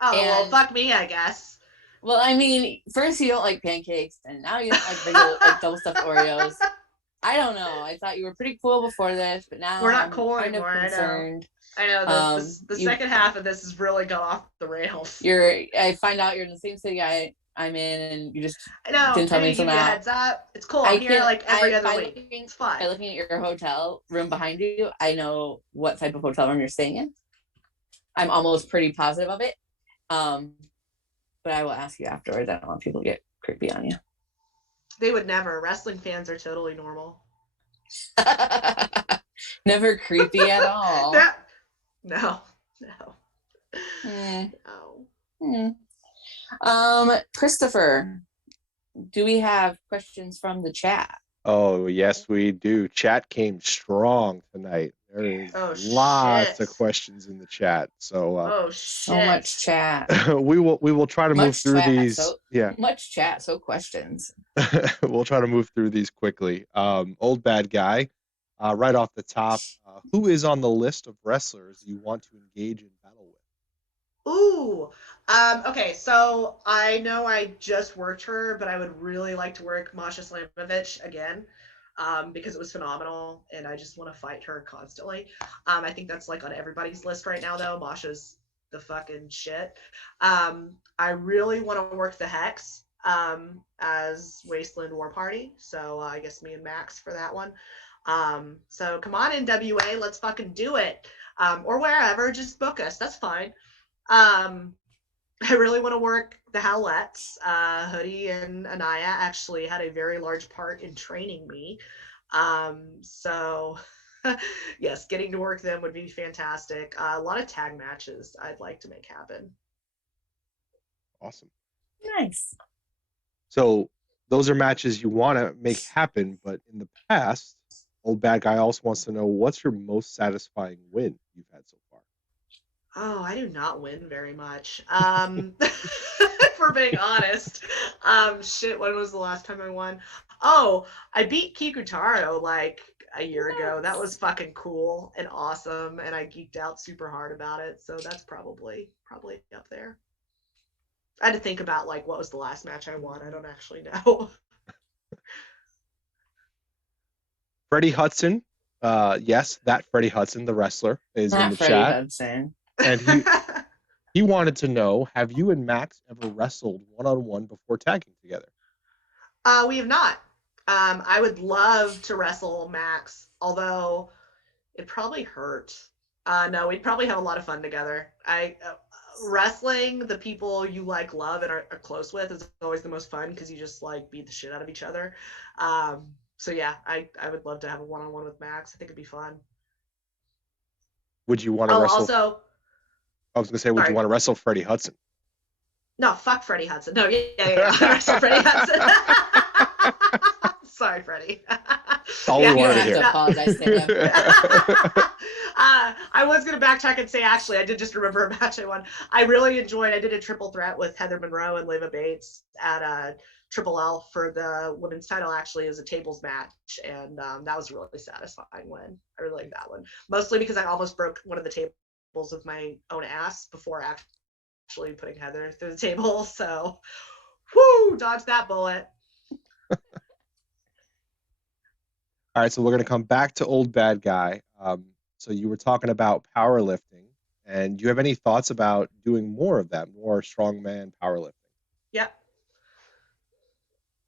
Oh, well, fuck me, I guess. Well, I mean, first you don't like pancakes, and now you don't like regular like double stuffed Oreos. I don't know. I thought you were pretty cool before this, but now we're not I'm cool kind anymore. of concerned. I know. The second half of this has really gone off the rails. I find out you're in the same city I'm in, and you just didn't tell me until now. Heads up. It's cool. I'm here like every other week. It's fun. By looking at your hotel room behind you, I know what type of hotel room you're staying in. I'm almost pretty positive of it. But I will ask you afterwards. I don't want people to get creepy on you. They would never. Wrestling fans are totally normal. Never creepy at all. No. Christopher, do we have questions from the chat? Oh, yes, we do. Chat came strong tonight. There is lots of questions in the chat. So so much chat. we will try to move through these. Much chat, so questions. We'll try to move through these quickly. Old bad guy, right off the top, who is on the list of wrestlers you want to engage in battle with? Ooh. Okay, so I know I just worked her, but I would really like to work Masha Slamovich again. Because it was phenomenal, and I just want to fight her constantly. I think that's like on everybody's list right now, though. Masha's the fucking shit. I really want to work the Hex as Wasteland War Party, so I guess me and Max for that one. So come on, NWA, let's fucking do it. Or wherever, just book us. That's fine. I really want to work the Howlettes. Hoodie and Anaya actually had a very large part in training me. So yes, getting to work them would be fantastic. A lot of tag matches I'd like to make happen. Awesome. Nice. So those are matches you want to make happen, but in the past, Old Bad Guy also wants to know, what's your most satisfying win you've had so far? Oh, I do not win very much. If we're being honest. Shit, when was the last time I won? Oh, I beat Kikutaro like a year ago. That was fucking cool and awesome, and I geeked out super hard about it. So that's probably up there. I had to think about like what was the last match I won. I don't actually know. Freddie Hudson, yes, that Freddie Hudson, the wrestler, is in the chat. Hudson. And he wanted to know, have you and Max ever wrestled one-on-one before tagging together? We have not. I would love to wrestle Max, although it probably hurt. No, we'd probably have a lot of fun together. Wrestling the people you like, love, and are close with is always the most fun because you just like beat the shit out of each other. So yeah, I would love to have a one-on-one with Max. I think it'd be fun. Would you want to wrestle? Also, I was gonna say, would you want to wrestle Freddie Hudson? No, fuck Freddie Hudson. No, yeah. Wrestle Freddie Hudson. Sorry, Freddie. All we wanted to hear. Apologize to him. I was going to backtrack and say, actually, I did just remember a match I won. I really enjoyed, I did a triple threat with Heather Monroe and Leva Bates at Triple L for the women's title. Actually, it was a tables match, and that was a really satisfying win. I really liked that one. Mostly because I almost broke one of the tables with my own ass before actually putting Heather through the table. So, whoo, dodged that bullet. All right, so we're going to come back to Old Bad Guy. So you were talking about powerlifting, and do you have any thoughts about doing more of that, more strongman powerlifting? Yep.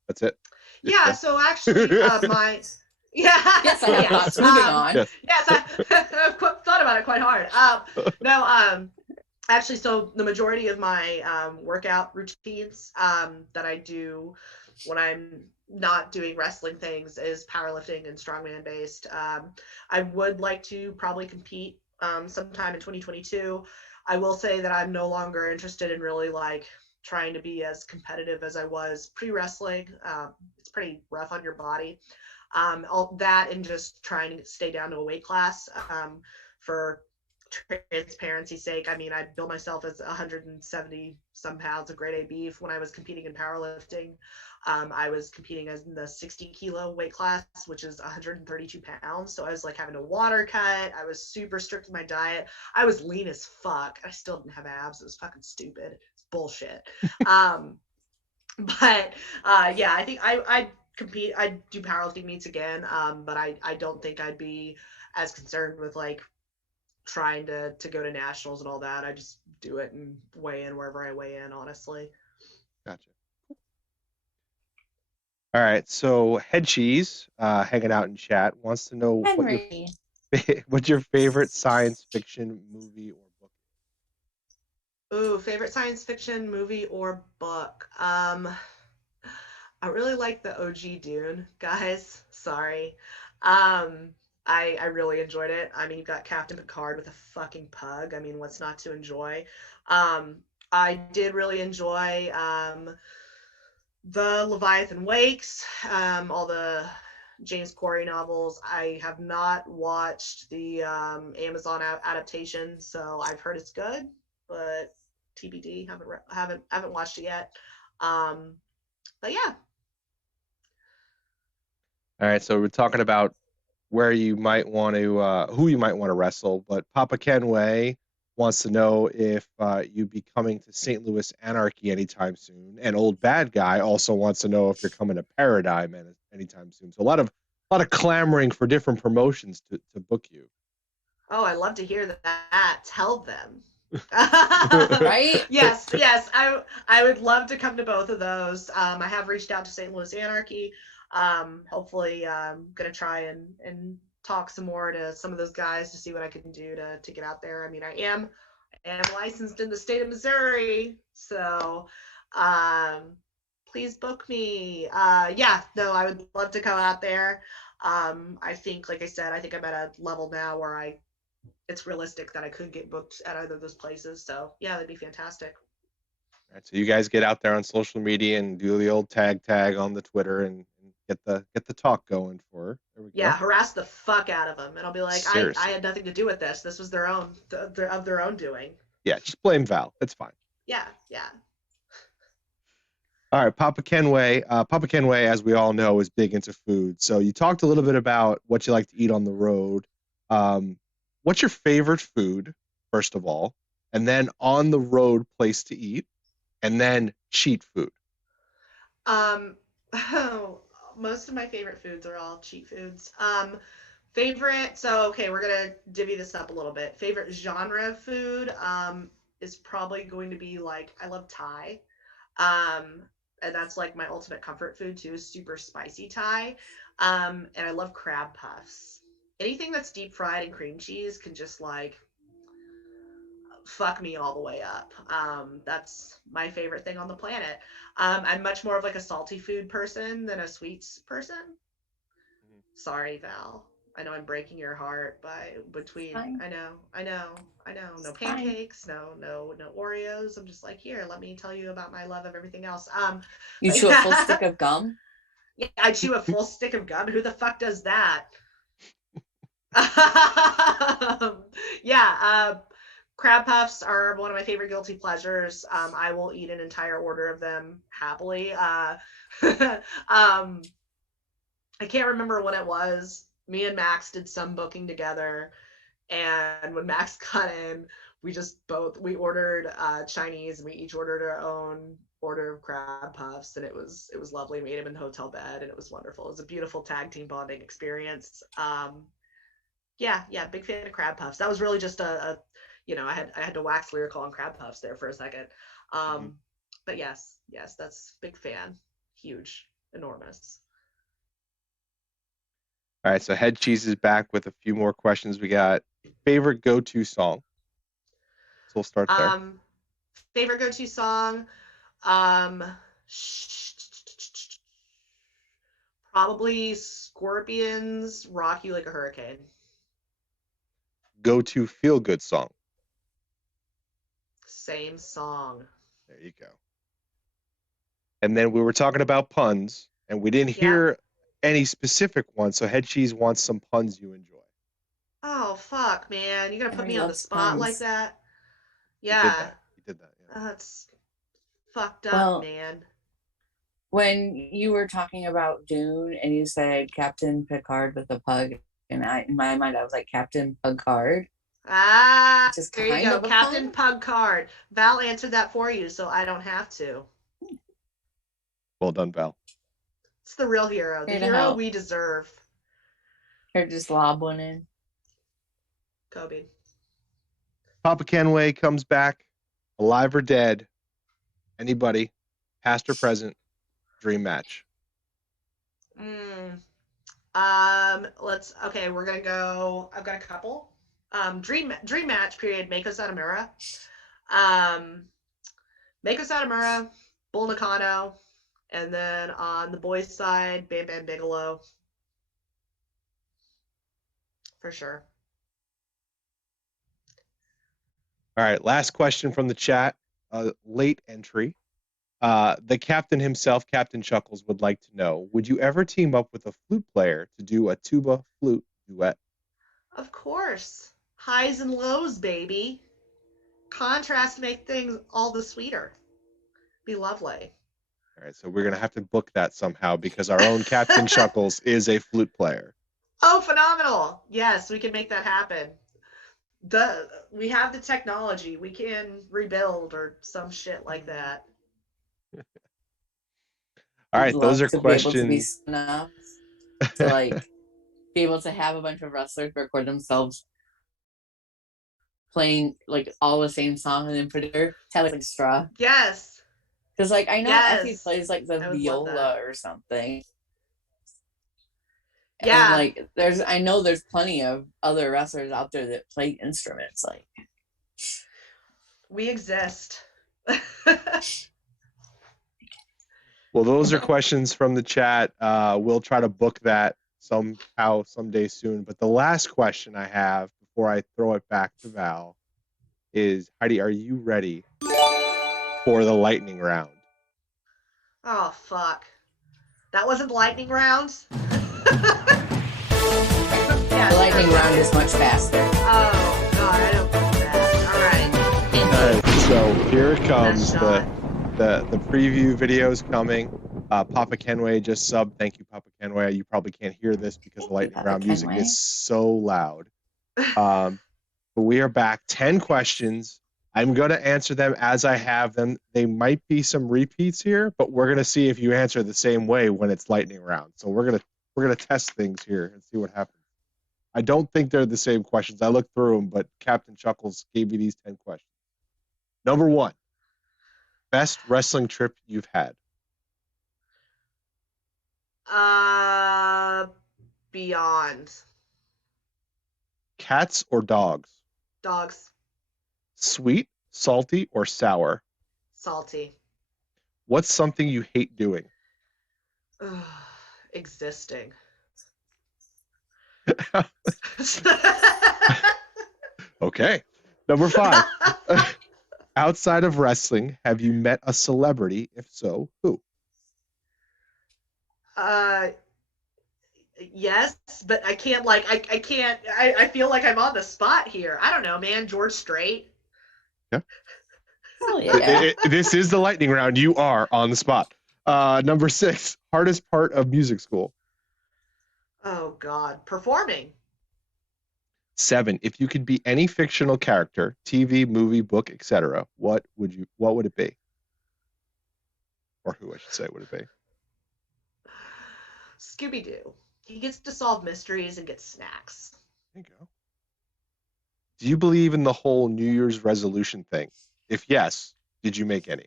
That's it. Yeah. So actually, my yeah. Yes, I have thoughts. Moving on. Yes. Yes, I've thought about it quite hard. No, actually, so the majority of my workout routines that I do when I'm not doing wrestling things is powerlifting and strongman based. I would like to probably compete sometime in 2022. I will say that I'm no longer interested in really like trying to be as competitive as I was pre-wrestling. It's pretty rough on your body. All that and just trying to stay down to a weight class for transparency's sake. I mean, I built myself as 170 some pounds of grade A beef when I was competing in powerlifting. I was competing as in the 60 kilo weight class, which is 132 pounds. So I was like having a water cut. I was super strict with my diet. I was lean as fuck. I still didn't have abs. It was fucking stupid. It's bullshit. But yeah, I think I compete. I do powerlifting meets again. But I don't think I'd be as concerned with like trying to go to nationals and all that. I just do it and weigh in wherever I weigh in, honestly. Gotcha. All right. So Head Cheese, hanging out in chat, wants to know Henry. what's your favorite science fiction movie or book? Ooh, favorite science fiction movie or book? I really like the OG Dune, guys. Sorry. I really enjoyed it. I mean, you got Captain Picard with a fucking pug. I mean, what's not to enjoy? I did really enjoy the Leviathan Wakes, all the James Corey novels. I have not watched the Amazon adaptation, so I've heard it's good, but TBD. Haven't watched it yet. But yeah. All right. So we're talking about where you might want to, who you might want to wrestle, but Papa Kenway wants to know if you'd be coming to St. Louis Anarchy anytime soon, and Old Bad Guy also wants to know if you're coming to Paradigm anytime soon. So a lot of clamoring for different promotions to book you. Oh, I love to hear that. Tell them. Right? Yes. I would love to come to both of those. I have reached out to St. Louis Anarchy. Hopefully, I'm gonna try and talk some more to some of those guys to see what I can do to get out there. I mean, I am licensed in the state of Missouri, so please book me. Yeah, no, I would love to come out there. I think, like I said, I think I'm at a level now where it's realistic that I could get booked at either of those places. So yeah, that'd be fantastic. All right, so you guys get out there on social media and do the old tag on the Twitter and get the talk going for her. There we Yeah, go. harass the fuck out of them, and I'll be like, I Seriously. had nothing to do with this. This was their own of their own doing. Yeah, just blame Val. It's fine. Yeah. All right, Papa Kenway. Papa Kenway, as we all know, is big into food. So you talked a little bit about what you like to eat on the road. What's your favorite food, first of all, and then on the road place to eat, and then cheat food? Oh, most of my favorite foods are all cheat foods. Favorite. So okay, we're gonna divvy this up a little bit. Favorite genre of food is probably going to be like I love Thai. And that's like my ultimate comfort food too, is super spicy Thai. And I love crab puffs. Anything that's deep fried and cream cheese can just like fuck me all the way up. That's my favorite thing on the planet. I'm much more of like a salty food person than a sweets person. Sorry, Val. I know I'm breaking your heart by between. I know. No pancakes, no Oreos. I'm just like, here, let me tell you about my love of everything else. You chew a full stick of gum? Yeah, I chew a full stick of gum. Who the fuck does that? Yeah, crab puffs are one of my favorite guilty pleasures. I will eat an entire order of them happily. I can't remember when it was. Me and Max did some booking together, and when Max got in, we ordered Chinese, and we each ordered our own order of crab puffs, and it was lovely. We ate him in the hotel bed, and it was wonderful. It was a beautiful tag team bonding experience. Yeah, big fan of crab puffs. That was really just I had to wax lyrical on crab puffs there for a second. But yes, that's big fan, huge. enormous. All right, so Head Cheese is back with a few more questions. We got favorite go-to song. So we'll start there. Favorite go-to song, um, probably Scorpions' "Rock You Like a Hurricane." Go-to feel-good song. Same song. There you go. And then we were talking about puns, and we didn't hear any specific ones, so Head Cheese wants some puns you enjoy. Oh, fuck, man. You're going to put me on the spot like that? Yeah. You did that. Yeah. That's fucked up, Well, man. When you were talking about Dune and you said Captain Picard with the pug, and in my mind, I was like Captain Pugcard. Ah, Just there you go. Captain Pugcard. Val answered that for you, so I don't have to. Well done, Val. It's the real hero. The hero we deserve. Here, just lob one in. Kobe. Papa Kenway comes back, alive or dead. Anybody, past or present, dream match. Okay, we're gonna go. I've got a couple. Dream match period. Mako Satomura. Mako Satomura, Bull Nakano, and then on the boys' side, Bam Bam Bigelow. For sure. All right, last question from the chat. Late entry. The captain himself, Captain Chuckles, would like to know, would you ever team up with a flute player to do a tuba flute duet? Of course. Highs and lows, baby. Contrast make things all the sweeter. Be lovely. All right, so we're going to have to book that somehow because our own Captain Chuckles is a flute player. Oh, phenomenal. Yes, we can make that happen. We have the technology. We can rebuild or some shit like that. All right, those are questions. Be able to be enough to like be able to have a bunch of wrestlers record themselves playing like all the same song and then put it have like straw. Yes. Because like I know Effie plays like the viola or something. Yeah. And like I know there's plenty of other wrestlers out there that play instruments. Like we exist. Well, those are questions from the chat. We'll try to book that somehow, someday soon. But the last question I have before I throw it back to Val is, Heidi, are you ready for the lightning round? Oh, fuck. That wasn't the lightning round? Yeah, the lightning round is much faster. Oh, God, I don't think that. All right, so here it comes. The preview video is coming. Papa Kenway just subbed. Thank you, Papa Kenway. You probably can't hear this because the lightning round music is so loud. But we are back. 10 questions. I'm going to answer them as I have them. They might be some repeats here, but we're going to see if you answer the same way when it's lightning round. So we're going to test things here and see what happens. I don't think they're the same questions. I looked through them, but Captain Chuckles gave me these 10 questions. Number 1. Best wrestling trip you've had? Beyond. Cats or dogs? Dogs. Sweet, salty, or sour? Salty. What's something you hate doing? Existing. Okay. Number 5. Outside of wrestling, have you met a celebrity? If so, who? Yes, but I can't I feel like I'm on the spot here. I don't know, man. George Strait. Yeah. Oh, yeah. This is the lightning round. You are on the spot. Number 6, hardest part of music school. Oh God, performing. 7, if you could be any fictional character, TV, movie, book, etc., what would it be? Or who, I should say, would it be? Scooby-Doo. He gets to solve mysteries and get snacks. There you go. Do you believe in the whole New Year's resolution thing? If yes, did you make any?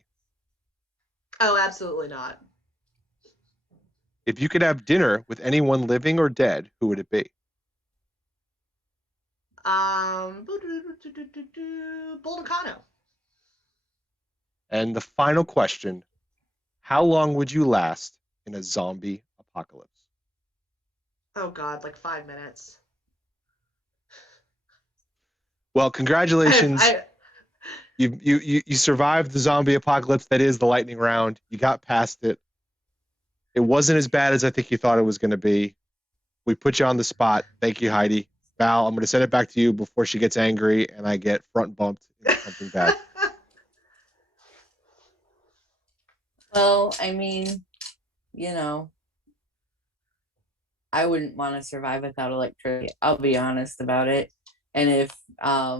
Oh, absolutely not. If you could have dinner with anyone living or dead, who would it be? Boldecano. And the final question, how long would you last in a zombie apocalypse? Oh God, like 5 minutes. Well, congratulations. I You survived the zombie apocalypse that is the lightning round. You got past it. It wasn't as bad as I think you thought it was going to be. We put you on the spot. Thank you, Heidi. Val, I'm going to send it back to you before she gets angry and I get front bumped into something bad. Well, I mean, you know, I wouldn't want to survive without electricity. I'll be honest about it. And if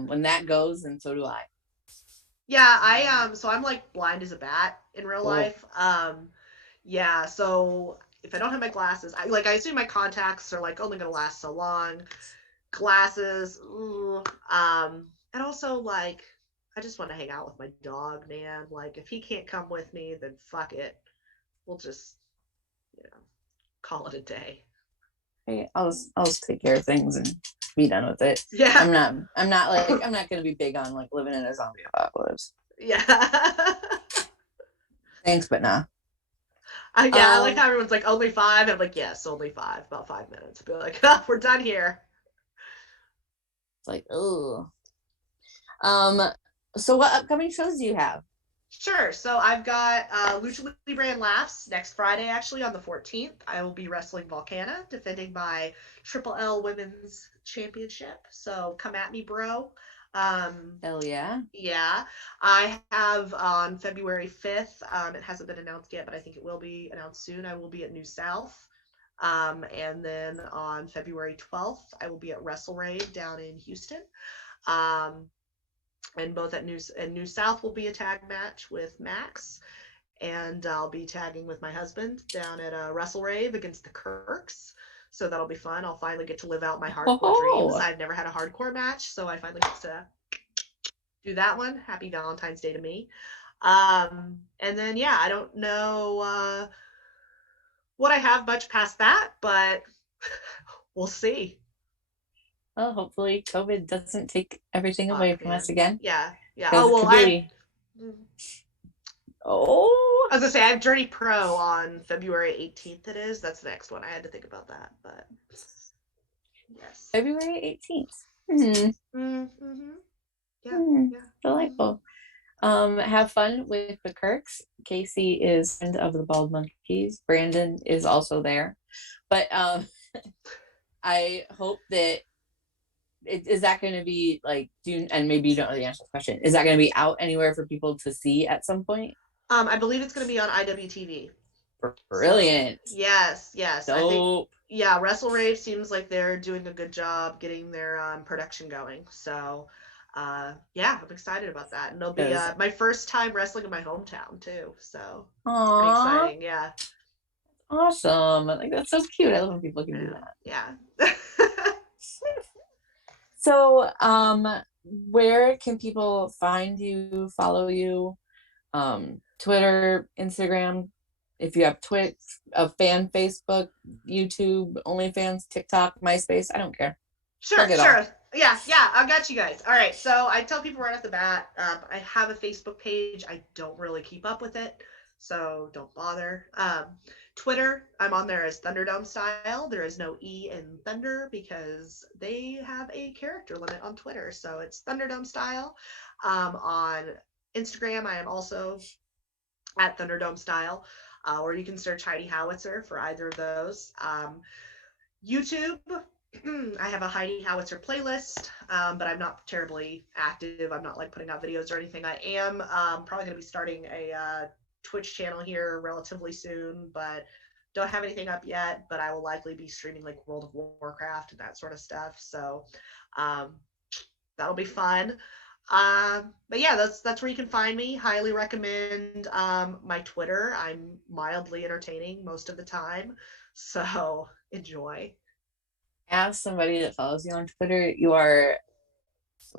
when that goes, then so do I. Yeah, so I'm like blind as a bat in real life. Yeah, so if I don't have my glasses, I assume my contacts are like only gonna last so long. Glasses, ooh, and also like I just want to hang out with my dog, man. Like if he can't come with me, then fuck it. We'll just, call it a day. Hey, I'll just take care of things and be done with it. Yeah. I'm not gonna be big on like living in a zombie apocalypse. Yeah. Thanks, but nah. I like how everyone's like only 5. And I'm like, yes, only 5, about 5 minutes. Be like, oh, we're done here. It's like, oh. So what upcoming shows do you have? Sure. So I've got Lucha Libre and Laughs next Friday, actually, on the 14th. I will be wrestling Volcana, defending my Triple L Women's Championship. So come at me, bro. Hell yeah. Yeah. I have on February 5th, it hasn't been announced yet, but I think it will be announced soon. I will be at New South. And then on February 12th, I will be at Wrestle Rave down in Houston. And both at New South will be a tag match with Max, and I'll be tagging with my husband down at Wrestle Rave against the Kirks. So that'll be fun. I'll finally get to live out my hardcore dreams. I've never had a hardcore match, so I finally get to do that one. Happy Valentine's Day to me. And then yeah, I don't know what I have much past that, but we'll see. Well, hopefully COVID doesn't take everything away from us again. Yeah. Oh, well, I was gonna say I have Journey Pro on February 18th. It is. That's the next one. I had to think about that, but yes. February 18th. Yeah. Delightful. Have fun with the Kirks. Casey is friend of the Bald Monkeys. Brandon is also there, but I hope that is that going to be like and maybe you don't know the answer to the question, is that going to be out anywhere for people to see at some point? I believe it's going to be on IWTV. Brilliant. So, yes. Dope. I think, yeah, Wrestle Rave seems like they're doing a good job getting their production going. So yeah, I'm excited about that. And it'll be my first time wrestling in my hometown too. So it's pretty exciting. Yeah. Awesome. Like that's so cute. I love when people can do that. Yeah. So where can people find you, follow you? Twitter, Instagram, if you have Twitch, a fan, Facebook, YouTube, OnlyFans, TikTok, MySpace, I don't care. Sure. Yeah, I got you guys. All right, so I tell people right off the bat, I have a Facebook page. I don't really keep up with it, so don't bother. Twitter, I'm on there as Thunderdome Style. There is no E in Thunder because they have a character limit on Twitter, so it's Thunderdome Style. On Instagram, I am also at Thunderdome Style, or you can search Heidi Howitzer for either of those. YouTube, I have a Heidi Howitzer playlist, but I'm not terribly active. I'm not like putting out videos or anything. I am probably going to be starting a Twitch channel here relatively soon, but don't have anything up yet. But I will likely be streaming like World of Warcraft and that sort of stuff. So that'll be fun. But yeah, that's where you can find me. Highly recommend my Twitter. I'm mildly entertaining most of the time, so enjoy. As somebody that follows you on Twitter, you are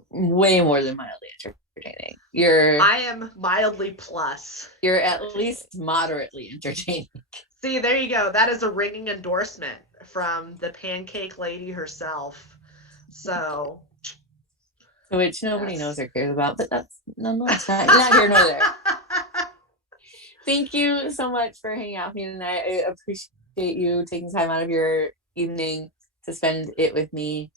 way more than mildly entertaining. I am mildly plus. You're at least moderately entertaining. See, there you go. That is a ringing endorsement from the pancake lady herself. So, which nobody yes. knows or cares about, but that's nonetheless not here nor there. Thank you so much for hanging out with me tonight. I appreciate you taking time out of your evening to spend it with me.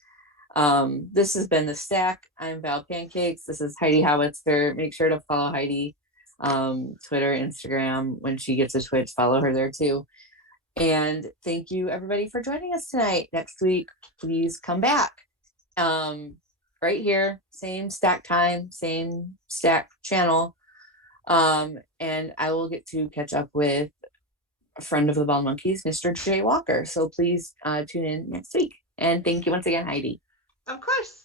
This has been The Stack. I'm Val Pancakes. This is Heidi Howitzer. Make sure to follow Heidi, Twitter, Instagram. When she gets a Twitch, follow her there too. And thank you everybody for joining us tonight. Next week, please come back. Right here, same Stack time, same Stack channel. And I will get to catch up with a friend of the Bald Monkeys, Mr. Jay Walker. So please tune in next week. And thank you once again, Heidi. Of course.